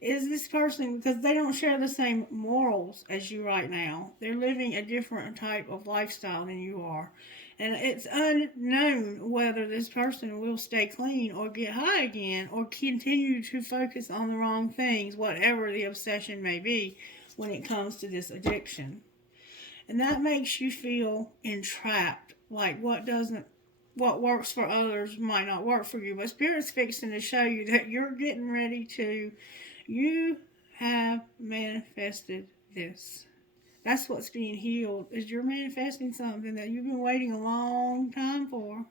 Is this person, because they don't share the same morals as you right now. They're living a different type of lifestyle than you are. And it's unknown whether this person will stay clean or get high again or continue to focus on the wrong things, whatever the obsession may be when it comes to this addiction. And that makes you feel entrapped, like what works for others might not work for you. But Spirit's fixing to show you that you're getting ready to, you have manifested this. That's what's being healed, is you're manifesting something that you've been waiting a long time for.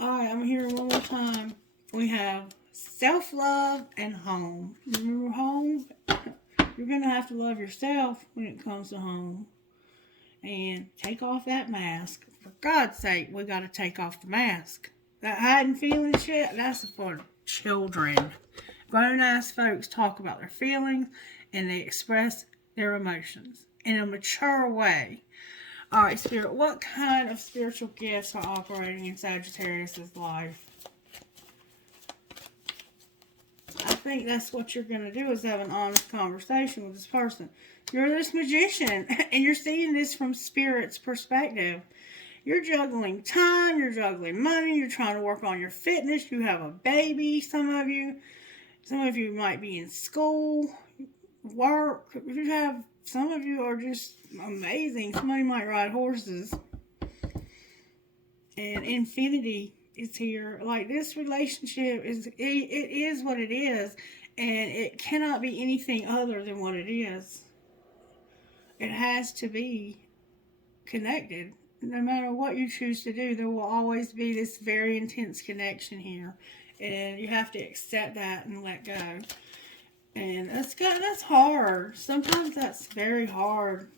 Alright, I'm here one more time. We have self-love and home. Remember home? You're going to have to love yourself when it comes to home. And take off that mask. For God's sake, we got to take off the mask. That hiding feeling shit, that's for children. Grown-ass folks talk about their feelings and they express their emotions in a mature way. Alright, Spirit, what kind of spiritual gifts are operating in Sagittarius' life? I think that's what you're going to do, is have an honest conversation with this person. You're this magician, and you're seeing this from Spirit's perspective. You're juggling time, you're juggling money, you're trying to work on your fitness, you have a baby, some of you might be in school, work, some of you are just amazing. Somebody might ride horses. And infinity is here. Like, this relationship it is what it is, and it cannot be anything other than what it is. It has to be connected. No matter what you choose to do, there will always be this very intense connection here, and you have to accept that and let go. And that's hard. Sometimes that's very hard.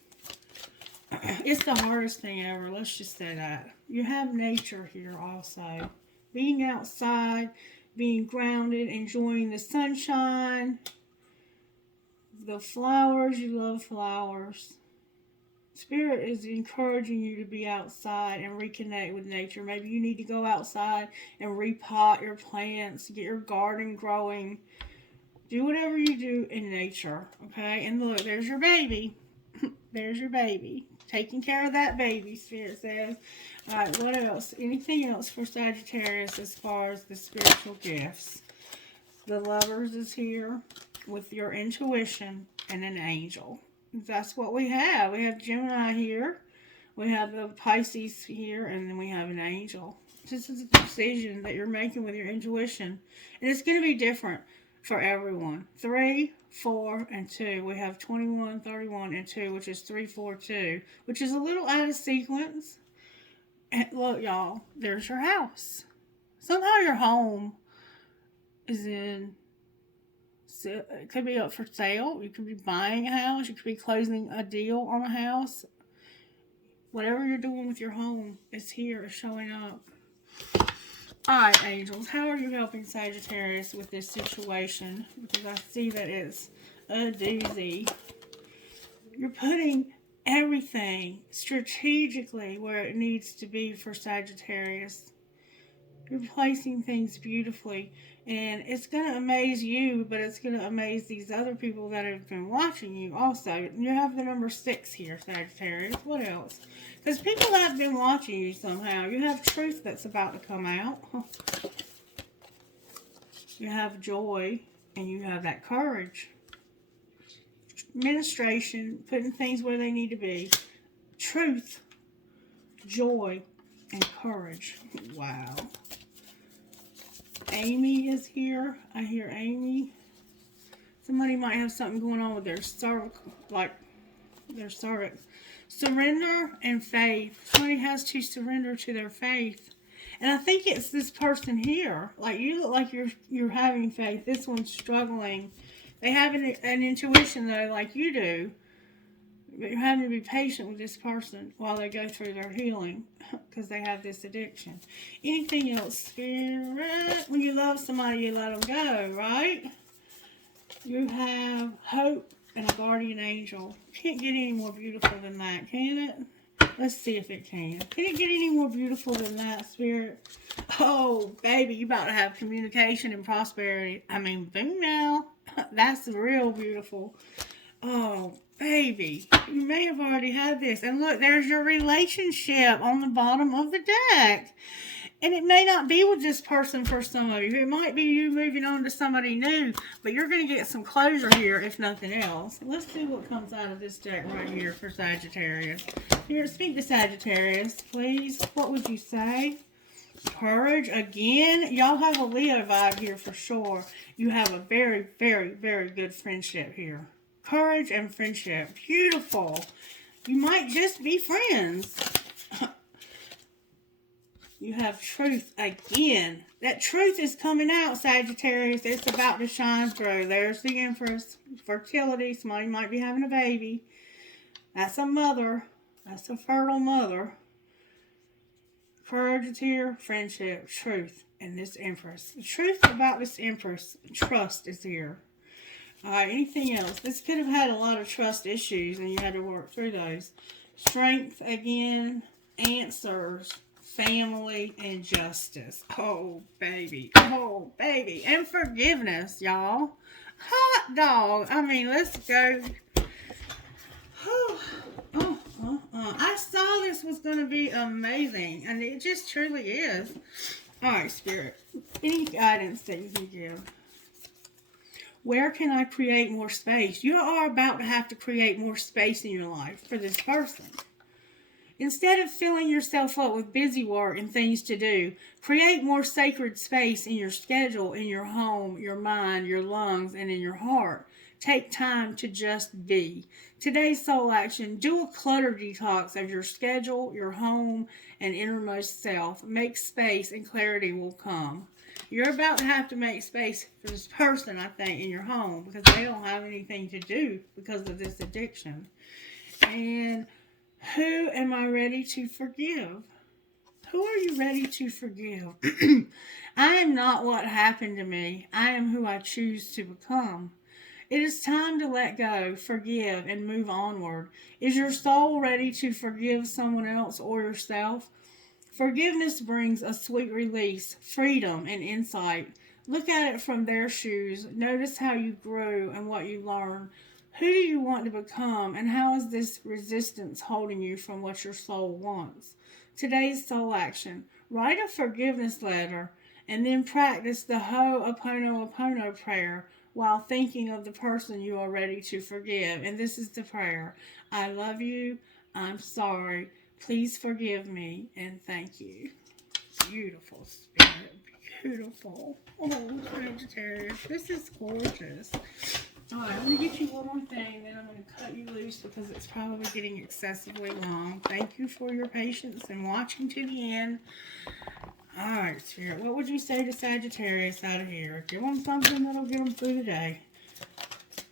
It's the hardest thing ever. Let's just say that. You have nature here also. Being outside, being grounded, enjoying the sunshine, the flowers. You love flowers. Spirit is encouraging you to be outside and reconnect with nature. Maybe you need to go outside and repot your plants, get your garden growing. Do whatever you do in nature, okay? And look, there's your baby. There's your baby. Taking care of that baby, Spirit says. All right, what else? Anything else for Sagittarius as far as the spiritual gifts? The Lovers is here with your intuition and an angel. That's what we have. We have Gemini here. We have the Pisces here. And then we have an angel. This is a decision that you're making with your intuition. And it's going to be different for everyone. 3, 4, and 2. We have 21, 31, and 2, which is 3, 4, 2, which is a little out of sequence. And look, y'all, there's your house. Somehow your home is in, it could be up for sale. You could be buying a house. You could be closing a deal on a house. Whatever you're doing with your home is here, is showing up. Alright, angels, how are you helping Sagittarius with this situation? Because I see that it's a doozy. You're putting everything strategically where it needs to be for Sagittarius. You're placing things beautifully. And it's going to amaze you, but it's going to amaze these other people that have been watching you also. You have the number 6 here, Sagittarius. What else? Because people have been watching you somehow. You have truth that's about to come out. You have joy, and you have that courage. Administration, putting things where they need to be. Truth, joy, and courage. Wow. Amy is here. I hear Amy. Somebody might have something going on with their cervix, like their cervix. Surrender and faith. Somebody has to surrender to their faith. And I think it's this person here. Like, you look like you're having faith. This one's struggling. They have an intuition, though, like you do. But you're having to be patient with this person while they go through their healing, because they have this addiction. Anything else, Spirit? When you love somebody, you let them go, right? You have hope and a guardian angel. Can't get any more beautiful than that, can it? Let's see if it can. Can it get any more beautiful than that, Spirit? Oh, baby, you about to have communication and prosperity. I mean, boom now. That's real beautiful. Oh, baby, you may have already had this. And look, there's your relationship on the bottom of the deck. And it may not be with this person for some of you. It might be you moving on to somebody new. But you're going to get some closure here, if nothing else. Let's see what comes out of this deck right here for Sagittarius. Here, speak to Sagittarius, please. What would you say? Courage again. Y'all have a Leo vibe here for sure. You have a very, very, very good friendship here. Courage and friendship. Beautiful. You might just be friends. You have truth again. That truth is coming out, Sagittarius. It's about to shine through. There's the Empress. Fertility. Somebody might be having a baby. That's a mother. That's a fertile mother. Courage is here. Friendship. Truth. And this Empress. The truth about this Empress. Trust is here. Alright, anything else? This could have had a lot of trust issues and you had to work through those. Strength again. Answers. family, and justice. Oh, baby. Oh, baby. And forgiveness, y'all. Hot dog. I mean, let's go. I saw this was going to be amazing, and it just truly is. All right, Spirit. Any guidance that you can give? Where can I create more space? You are about to have to create more space in your life for this person. Instead of filling yourself up with busy work and things to do, create more sacred space in your schedule, in your home, your mind, your lungs, and in your heart. Take time to just be. Today's soul action, do a clutter detox of your schedule, your home, and innermost self. Make space and clarity will come. You're about to have to make space for this person, I think, in your home because they don't have anything to do because of this addiction. And who am I ready to forgive? Who are you ready to forgive? I am not what happened to me. I am who I choose to become. It is time to let go, forgive, and move onward. Is your soul ready to forgive someone else or yourself? Forgiveness brings a sweet release, freedom, and insight. Look at it from their shoes. Notice how you grew and what you learned. Who do you want to become, and how is this resistance holding you from what your soul wants? Today's soul action. Write a forgiveness letter, and then practice the Ho'oponopono prayer while thinking of the person you are ready to forgive. And this is the prayer. I love you. I'm sorry. Please forgive me, and thank you. Beautiful, Spirit. Beautiful. Oh, Sagittarius. This is gorgeous. All right, I'm going to get you one more thing, then I'm going to cut you loose because it's probably getting excessively long. Thank you for your patience and watching to the end. All right, Spirit, what would you say to Sagittarius out of here? Give them something that'll get them through the day.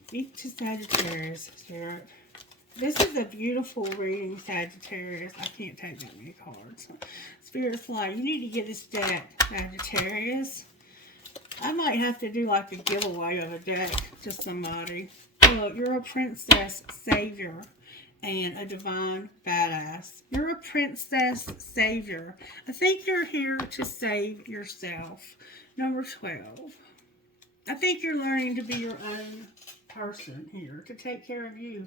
Speak to Sagittarius, Spirit. This is a beautiful reading, Sagittarius. I can't take that many cards. Spirit's like, you need to get this deck, Sagittarius. I might have to do like a giveaway of a deck to somebody. Look, you're a princess savior and a divine badass. You're a princess savior. I think you're here to save yourself. Number 12. I think you're learning to be your own person here, to take care of you.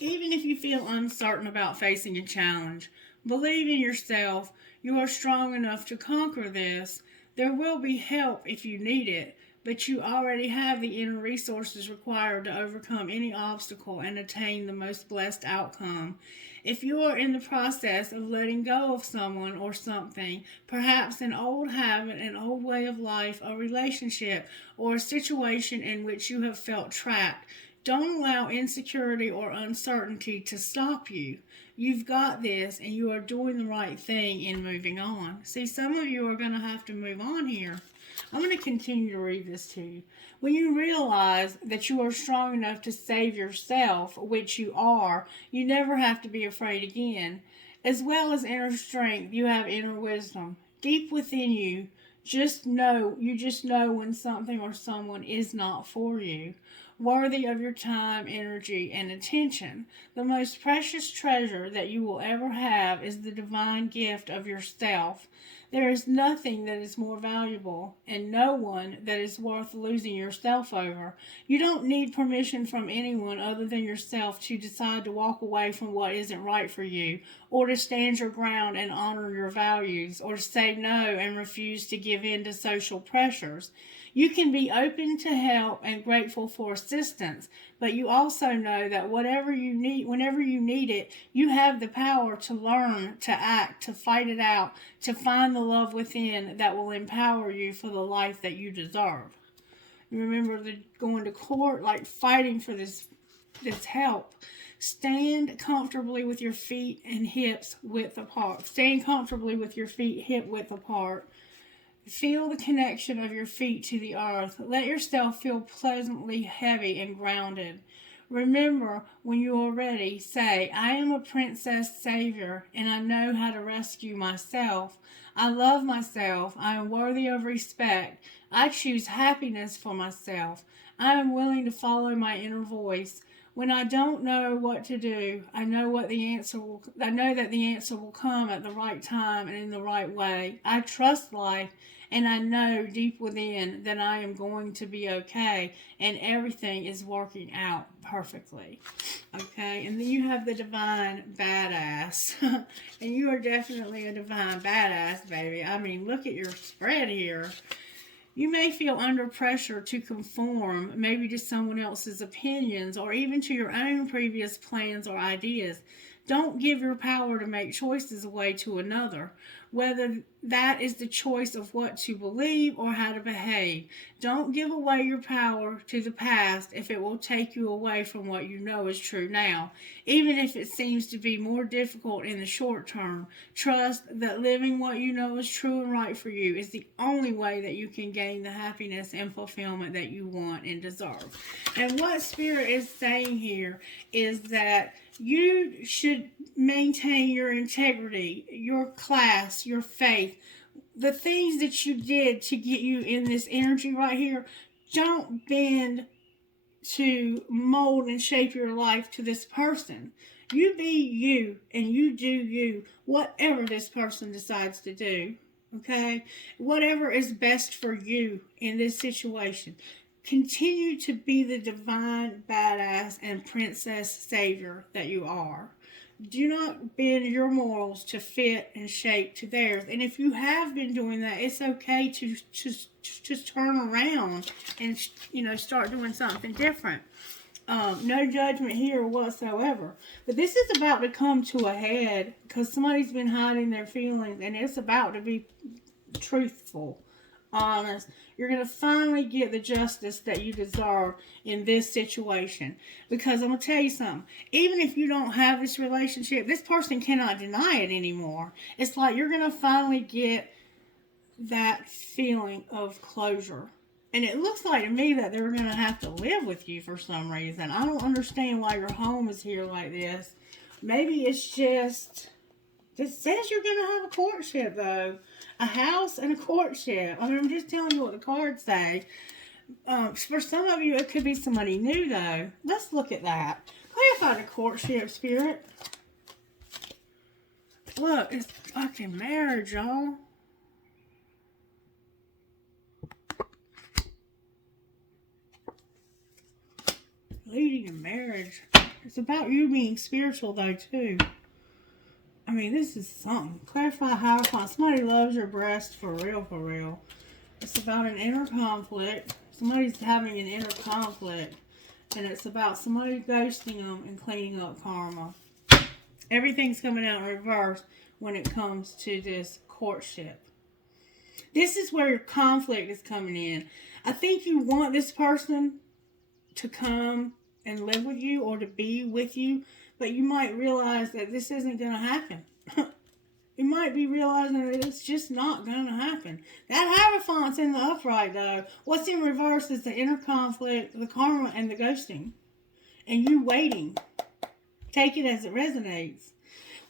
Even if you feel uncertain about facing a challenge, believe in yourself. You are strong enough to conquer this. There will be help if you need it, but you already have the inner resources required to overcome any obstacle and attain the most blessed outcome. If you are in the process of letting go of someone or something, perhaps an old habit, an old way of life, a relationship, or a situation in which you have felt trapped, don't allow insecurity or uncertainty to stop you. You've got this, and you are doing the right thing in moving on. See, some of you are going to have to move on here. I'm going to continue to read this to you. When you realize that you are strong enough to save yourself, which you are, you never have to be afraid again. As well as inner strength, you have inner wisdom. Deep within you, you just know when something or someone is not for you, worthy of your time, energy, and attention. The most precious treasure that you will ever have is the divine gift of yourself. There is nothing that is more valuable, and no one that is worth losing yourself over. You don't need permission from anyone other than yourself to decide to walk away from what isn't right for you, or to stand your ground and honor your values, or to say no and refuse to give in to social pressures. You can be open to help and grateful for assistance, but you also know that whenever you need it, you have the power to learn, to act, to fight it out, to find the love within that will empower you for the life that you deserve. You remember going to court, like fighting for this help. Stand comfortably with your feet and hips width apart. Stand comfortably with your feet hip width apart. Feel the connection of your feet to the earth. Let yourself feel pleasantly heavy and grounded. Remember, when you are ready, say, I am a princess savior, and I know how to rescue myself. I love myself. I am worthy of respect. I choose happiness for myself. I am willing to follow my inner voice. When I don't know what to do, I know that the answer will come at the right time and in the right way. I trust life, and I know deep within that I am going to be okay and everything is working out perfectly. Okay, and then you have the divine badass. And you are definitely a divine badass, baby. I mean, look at your spread here. You may feel under pressure to conform, maybe to someone else's opinions or even to your own previous plans or ideas. Don't give your power to make choices away to another, whether that is the choice of what to believe or how to behave. Don't give away your power to the past if it will take you away from what you know is true now, even if it seems to be more difficult in the short term. Trust that living what you know is true and right for you is the only way that you can gain the happiness and fulfillment that you want and deserve. And what Spirit is saying here is that you should maintain your integrity, your class, your faith, the things that you did to get you in this energy right here. Don't bend to mold and shape your life to this person. You be you and you do you, whatever this person decides to do. Okay? Whatever is best for you in this situation. Continue to be the divine badass and princess savior that you are. Do not bend your morals to fit and shape to theirs. And if you have been doing that, it's okay to just turn around and, start doing something different. No judgment here whatsoever. But this is about to come to a head because somebody's been hiding their feelings, and it's about to be truthful, honest. You're going to finally get the justice that you deserve in this situation. Because I'm going to tell you something. Even if you don't have this relationship, this person cannot deny it anymore. It's like you're going to finally get that feeling of closure. And it looks like to me that they're going to have to live with you for some reason. I don't understand why your home is here like this. Maybe it's just... It says you're going to have a courtship, though. A house and a courtship. I mean, I'm just telling you what the cards say. For some of you, it could be somebody new, though. Let's look at that. Clarify the courtship, Spirit. Look, it's fucking marriage, y'all. Leading a marriage. It's about you being spiritual, though, too. I mean, this is something. Clarify higher thought. Somebody loves your breast for real, for real. It's about an inner conflict. Somebody's having an inner conflict. And it's about somebody ghosting them and cleaning up karma. Everything's coming out in reverse when it comes to this courtship. This is where your conflict is coming in. I think you want this person to come and live with you or to be with you. But you might realize that this isn't going to happen. You might be realizing that it's just not going to happen. That Hierophant's in the upright, though. What's in reverse is the inner conflict, the karma, and the ghosting. And you waiting. Take it as it resonates.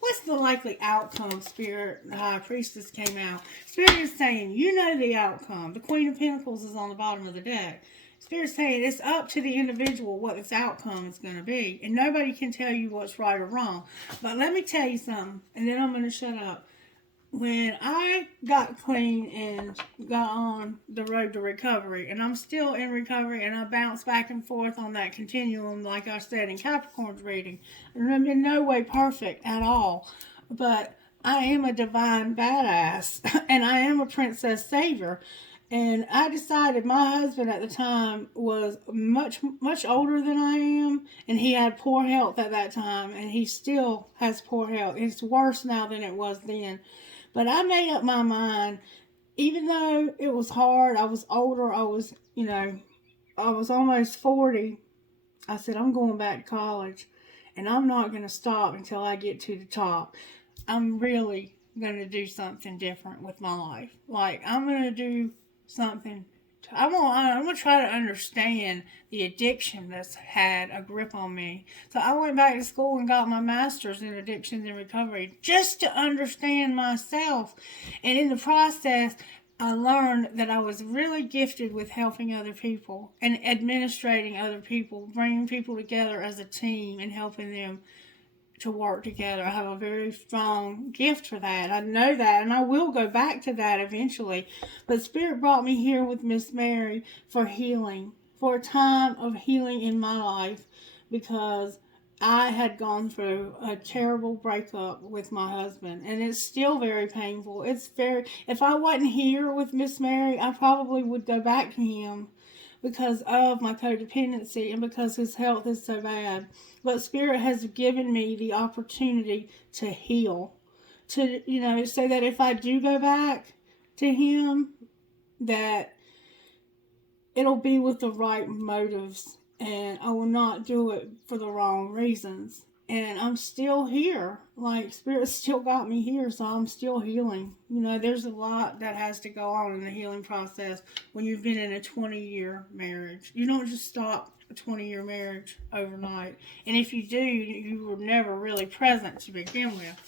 What's the likely outcome, Spirit? The High Priestess came out. Spirit is saying, you know the outcome. The Queen of Pentacles is on the bottom of the deck. Spirit's saying it's up to the individual what this outcome is going to be. And nobody can tell you what's right or wrong. But let me tell you something, and then I'm going to shut up. When I got clean and got on the road to recovery, and I'm still in recovery, and I bounce back and forth on that continuum, like I said in Capricorn's reading, and I'm in no way perfect at all. But I am a divine badass, and I am a princess savior. And I decided my husband at the time was much, much older than I am. And he had poor health at that time. And he still has poor health. It's worse now than it was then. But I made up my mind, even though it was hard, I was older, I was almost 40. I said, I'm going back to college. And I'm not going to stop until I get to the top. I'm really going to do something different with my life. Like, I'm going to do something. I'm going to try to understand the addiction that's had a grip on me. So I went back to school and got my master's in addictions and recovery just to understand myself. And in the process, I learned that I was really gifted with helping other people and administrating other people, bringing people together as a team and helping them to work together. I have a very strong gift for that. I know that, and I will go back to that eventually. But Spirit brought me here with Miss Mary for healing, for a time of healing in my life, because I had gone through a terrible breakup with my husband, and it's still very painful. If I wasn't here with Miss Mary, I probably would go back to him because of my codependency and because his health is so bad. But Spirit has given me the opportunity to heal, to, so that if I do go back to him, that it'll be with the right motives and I will not do it for the wrong reasons. And I'm still here. Like, Spirit still got me here, so I'm still healing. There's a lot that has to go on in the healing process when you've been in a 20-year marriage. You don't just stop a 20-year marriage overnight. And if you do, you were never really present to begin with.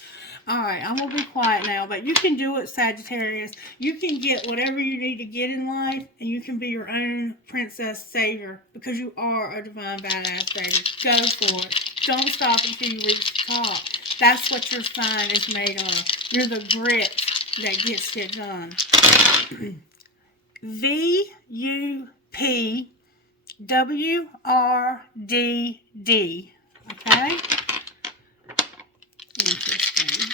Alright, I'm going to be quiet now, but you can do it, Sagittarius. You can get whatever you need to get in life, and you can be your own princess savior, because you are a divine badass baby. Go for it. Don't stop until you reach the top. That's what your sign is made of. You're the grit that gets it done. VUPWRDD. Okay? Interesting.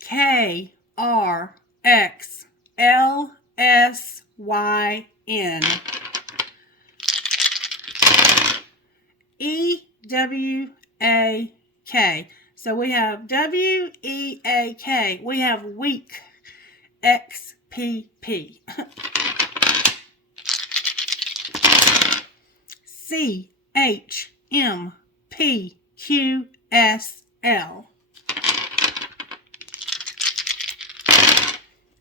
KRXLSYN. EWAK. So we have WEAK. We have weak. XPP. CHMPQSL.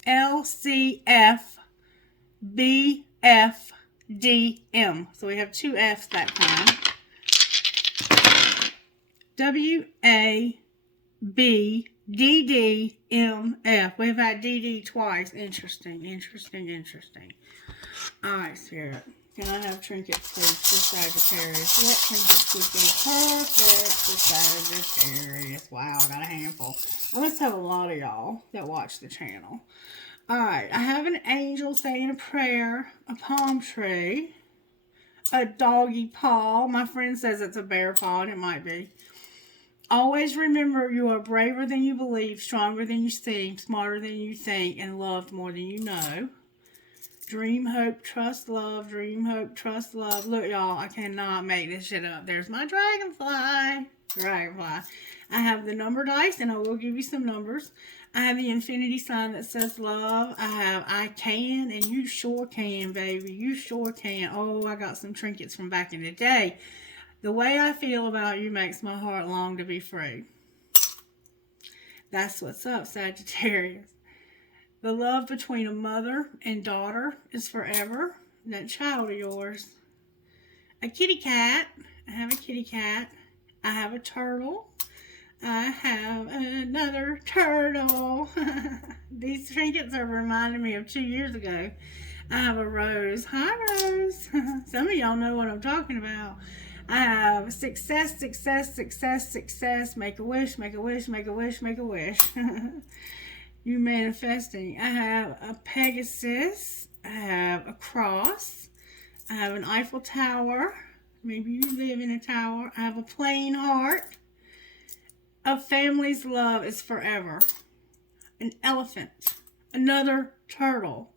LCFBFDM. So we have two F's that time. WABDDMF. We've had DD twice. Interesting. Alright, Spirit. Can I have trinkets, please, for Sagittarius? What trinkets would be perfect for Sagittarius? Wow, I got a handful. I must have a lot of y'all that watch the channel. Alright, I have an angel saying a prayer, a palm tree, a doggy paw. My friend says it's a bear paw, and it might be. Always remember you are braver than you believe, stronger than you seem, smarter than you think, and loved more than you know. Dream, hope, trust, love. Dream, hope, trust, love. Look, y'all, I cannot make this shit up. There's my dragonfly. I have the number dice, and I will give you some numbers. I have the infinity sign that says love. I have I can, and you sure can, baby. You sure can. Oh, I got some trinkets from back in the day. The way I feel about you makes my heart long to be free. That's what's up, Sagittarius. The love between a mother and daughter is forever. That child of yours. A kitty cat. I have a kitty cat. I have a turtle. I have another turtle. These trinkets are reminding me of 2 years ago. I have a rose. Hi, Rose. Some of y'all know what I'm talking about. I have success, success, success, success. Make a wish, make a wish, make a wish, make a wish. You manifesting. I have a Pegasus. I have a cross. I have an Eiffel Tower. Maybe you live in a tower. I have a plain heart. A family's love is forever. An elephant. Another turtle.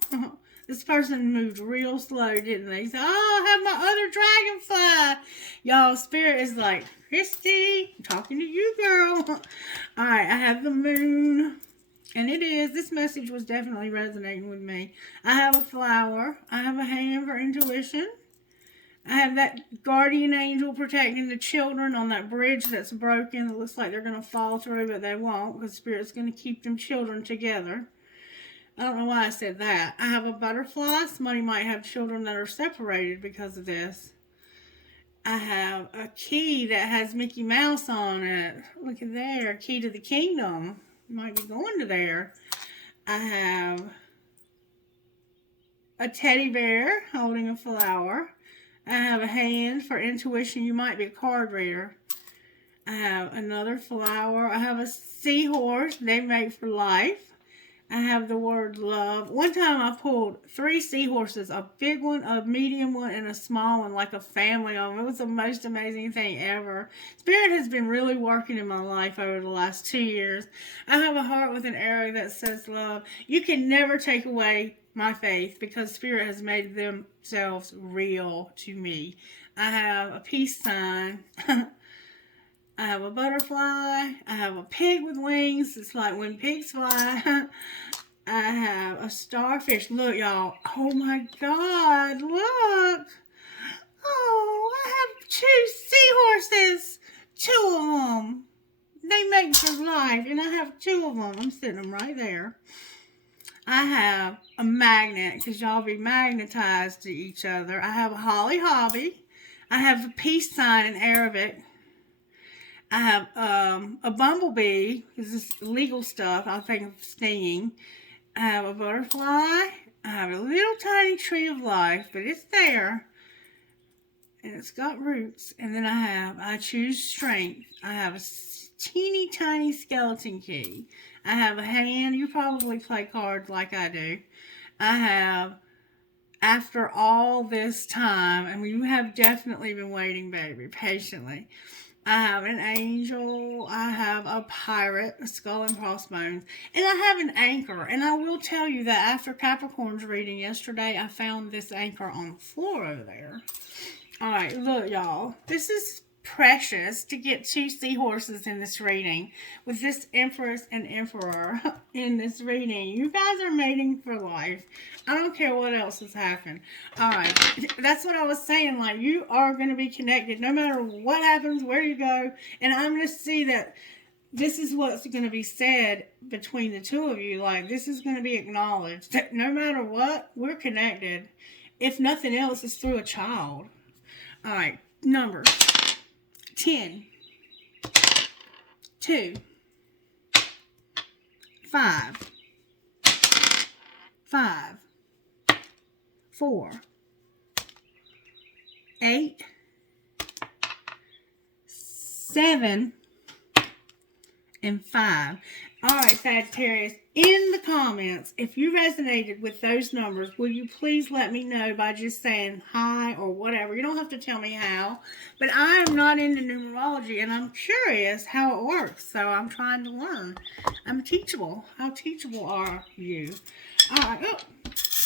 This person moved real slow, didn't they? He said, oh, I have my other dragonfly. Y'all, Spirit is like, Christy, I'm talking to you, girl. All right, I have the moon. And it is. This message was definitely resonating with me. I have a flower. I have a hand for intuition. I have that guardian angel protecting the children on that bridge that's broken. It looks like they're going to fall through, but they won't, because Spirit's going to keep them children together. I don't know why I said that. I have a butterfly. Somebody might have children that are separated because of this. I have a key that has Mickey Mouse on it. Look at there. Key to the kingdom. You might be going to there. I have a teddy bear holding a flower. I have a hand for intuition. You might be a card reader. I have another flower. I have a seahorse. They make for life. I have the word love. One time I pulled 3 seahorses, a big one, a medium one, and a small one, like a family of them. It was the most amazing thing ever. Spirit has been really working in my life over the last 2 years. I have a heart with an arrow that says love. You can never take away my faith because Spirit has made themselves real to me. I have a peace sign. I have a butterfly. I have a pig with wings. It's like when pigs fly. I have a starfish. Look, y'all. Oh, my God. Look. Oh, I have 2 seahorses. 2 of them. They make for life. And I have 2 of them. I'm sitting them right there. I have a magnet because y'all be magnetized to each other. I have a holly hobby. I have a peace sign in Arabic. I have a bumblebee. This is legal stuff. I think of stinging. I have a butterfly. I have a little tiny tree of life, but it's there. And it's got roots. And then I choose strength. I have a teeny tiny skeleton key. I have a hand. You probably play cards like I do. I have, after all this time, and you have definitely been waiting, baby, patiently. I have an angel, I have a pirate, a skull and crossbones, and I have an anchor. And I will tell you that after Capricorn's reading yesterday, I found this anchor on the floor over there. Alright, look, y'all. This is precious to get 2 seahorses in this reading with this Empress and Emperor in this reading. You guys are mating for life. I don't care what else has happened. Alright, that's what I was saying. Like, you are going to be connected no matter what happens, where you go. And I'm going to see that this is what's going to be said between the 2 of you. Like, this is going to be acknowledged that no matter what, we're connected. If nothing else, it's through a child. Alright, numbers. 10, 2, 5, 5, 4, 8, 7, and 5. Alright, Sagittarius, in the comments, if you resonated with those numbers, will you please let me know by just saying hi or whatever. You don't have to tell me how, but I am not into numerology and I'm curious how it works, so I'm trying to learn. I'm teachable. How teachable are you? Alright, oh,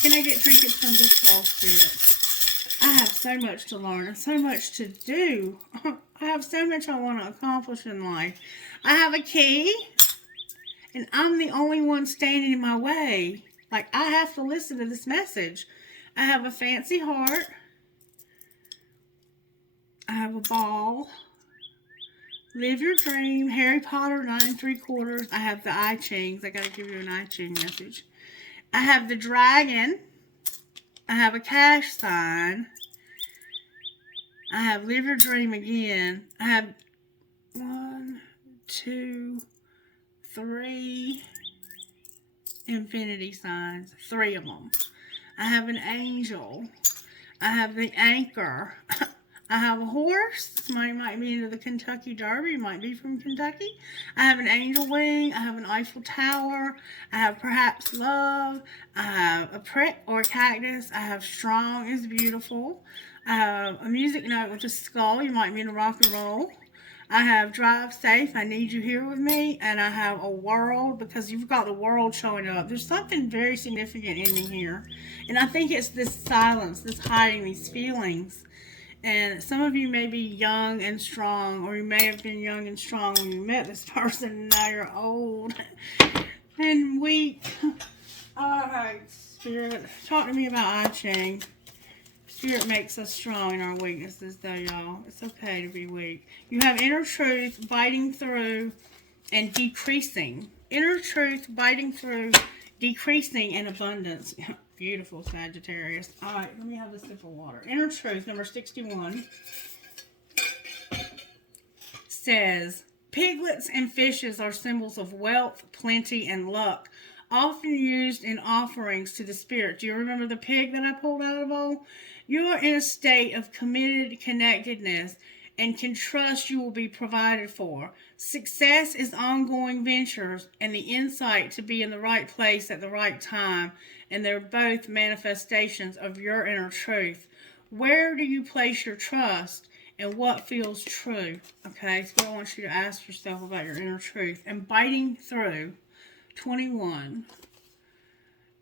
can I get trinkets from this soul spirit? I have so much to learn and so much to do. I have so much I want to accomplish in life. I have a key. And I'm the only one standing in my way. Like, I have to listen to this message. I have a fancy heart. I have a ball. Live your dream. Harry Potter 9 3/4. I have the I Chings. I got to give you an I Ching message. I have the dragon. I have a cash sign. I have live your dream again. I have 1, 2, 3 infinity signs. 3 of them. I have an angel. I have the anchor. I have a horse. Somebody might be into the Kentucky Derby. Might be from Kentucky. I have an angel wing. I have an Eiffel Tower. I have perhaps love. I have a prick or a cactus. I have strong is beautiful. I have a music note with a skull. You might be into rock and roll. I have drive safe. I need you here with me. And I have a world because you've got the world showing up. There's something very significant in here. And I think it's this silence, this hiding, these feelings. And some of you may be young and strong, or you may have been young and strong when you met this person, and now you're old and weak. Alright, Spirit, talk to me about I Ching. Spirit makes us strong in our weaknesses, though, y'all. It's okay to be weak. You have inner truth, biting through, and decreasing. Inner truth, biting through, decreasing, and abundance. Beautiful, Sagittarius. All right, let me have a sip of water. Inner truth, number 61, says, piglets and fishes are symbols of wealth, plenty, and luck. often used in offerings to the spirit. Do you remember the pig that I pulled out of the bowl? You are in a state of committed connectedness and can trust you will be provided for. Success is ongoing ventures and the insight to be in the right place at the right time, and they're both manifestations of your inner truth. Where do you place your trust and what feels true? Okay, so I want you to ask yourself about your inner truth. And biting through, 21.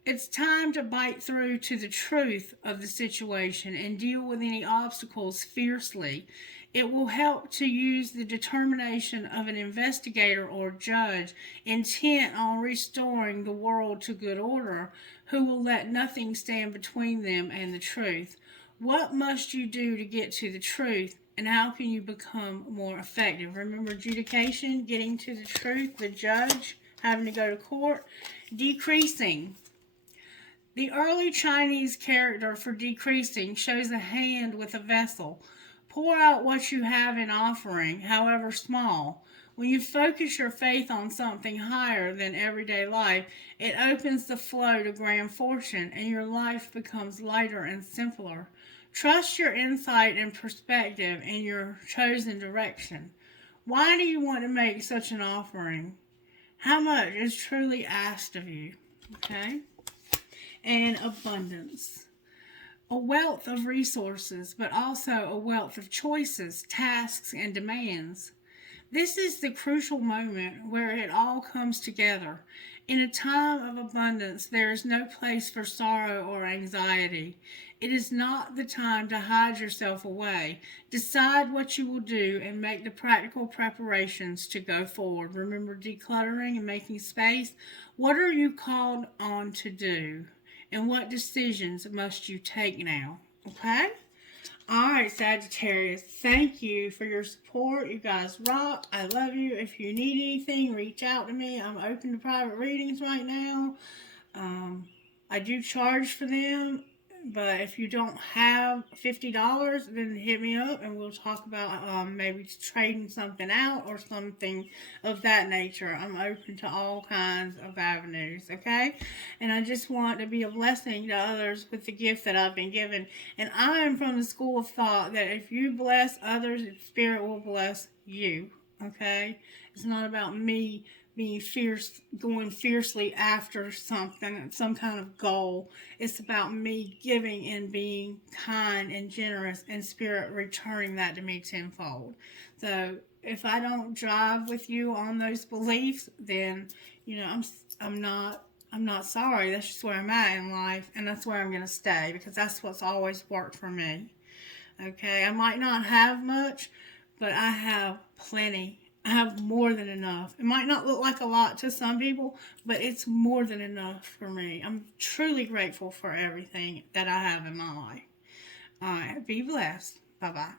It's time to bite through to the truth of the situation and deal with any obstacles fiercely. It will help to use the determination of an investigator or judge intent on restoring the world to good order, who will let nothing stand between them and the truth. What must you do to get to the truth, and how can you become more effective? Remember, adjudication, getting to the truth, the judge, having to go to court, decreasing. The early Chinese character for decreasing shows a hand with a vessel. Pour out what you have in offering, however small. When you focus your faith on something higher than everyday life, it opens the flow to grand fortune, and your life becomes lighter and simpler. Trust your insight and perspective in your chosen direction. Why do you want to make such an offering? How much is truly asked of you? Okay? And abundance. A wealth of resources, but also a wealth of choices, tasks, and demands. This is the crucial moment where it all comes together. In a time of abundance, there is no place for sorrow or anxiety. It is not the time to hide yourself away. Decide what you will do and make the practical preparations to go forward. Remember decluttering and making space. What are you called on to do? And what decisions must you take now? Okay? All right, Sagittarius. Thank you for your support. You guys rock. I love you. If you need anything, reach out to me. I'm open to private readings right now. I do charge for them. But if you don't have $50, then hit me up and we'll talk about maybe trading something out or something of that nature. I'm open to all kinds of avenues, okay? And I just want to be a blessing to others with the gift that I've been given. And I am from the school of thought that if you bless others, the Spirit will bless you, okay? It's not about me being fierce, going fiercely after something, some kind of goal. It's about me giving and being kind and generous, and Spirit returning that to me tenfold. So if I don't drive with you on those beliefs, then I'm not sorry. That's just where I'm at in life, and that's where I'm going to stay, because that's what's always worked for me. Okay, I might not have much, but I have plenty. I have more than enough. It might not look like a lot to some people, but it's more than enough for me. I'm truly grateful for everything that I have in my life. All right, be blessed. Bye-bye.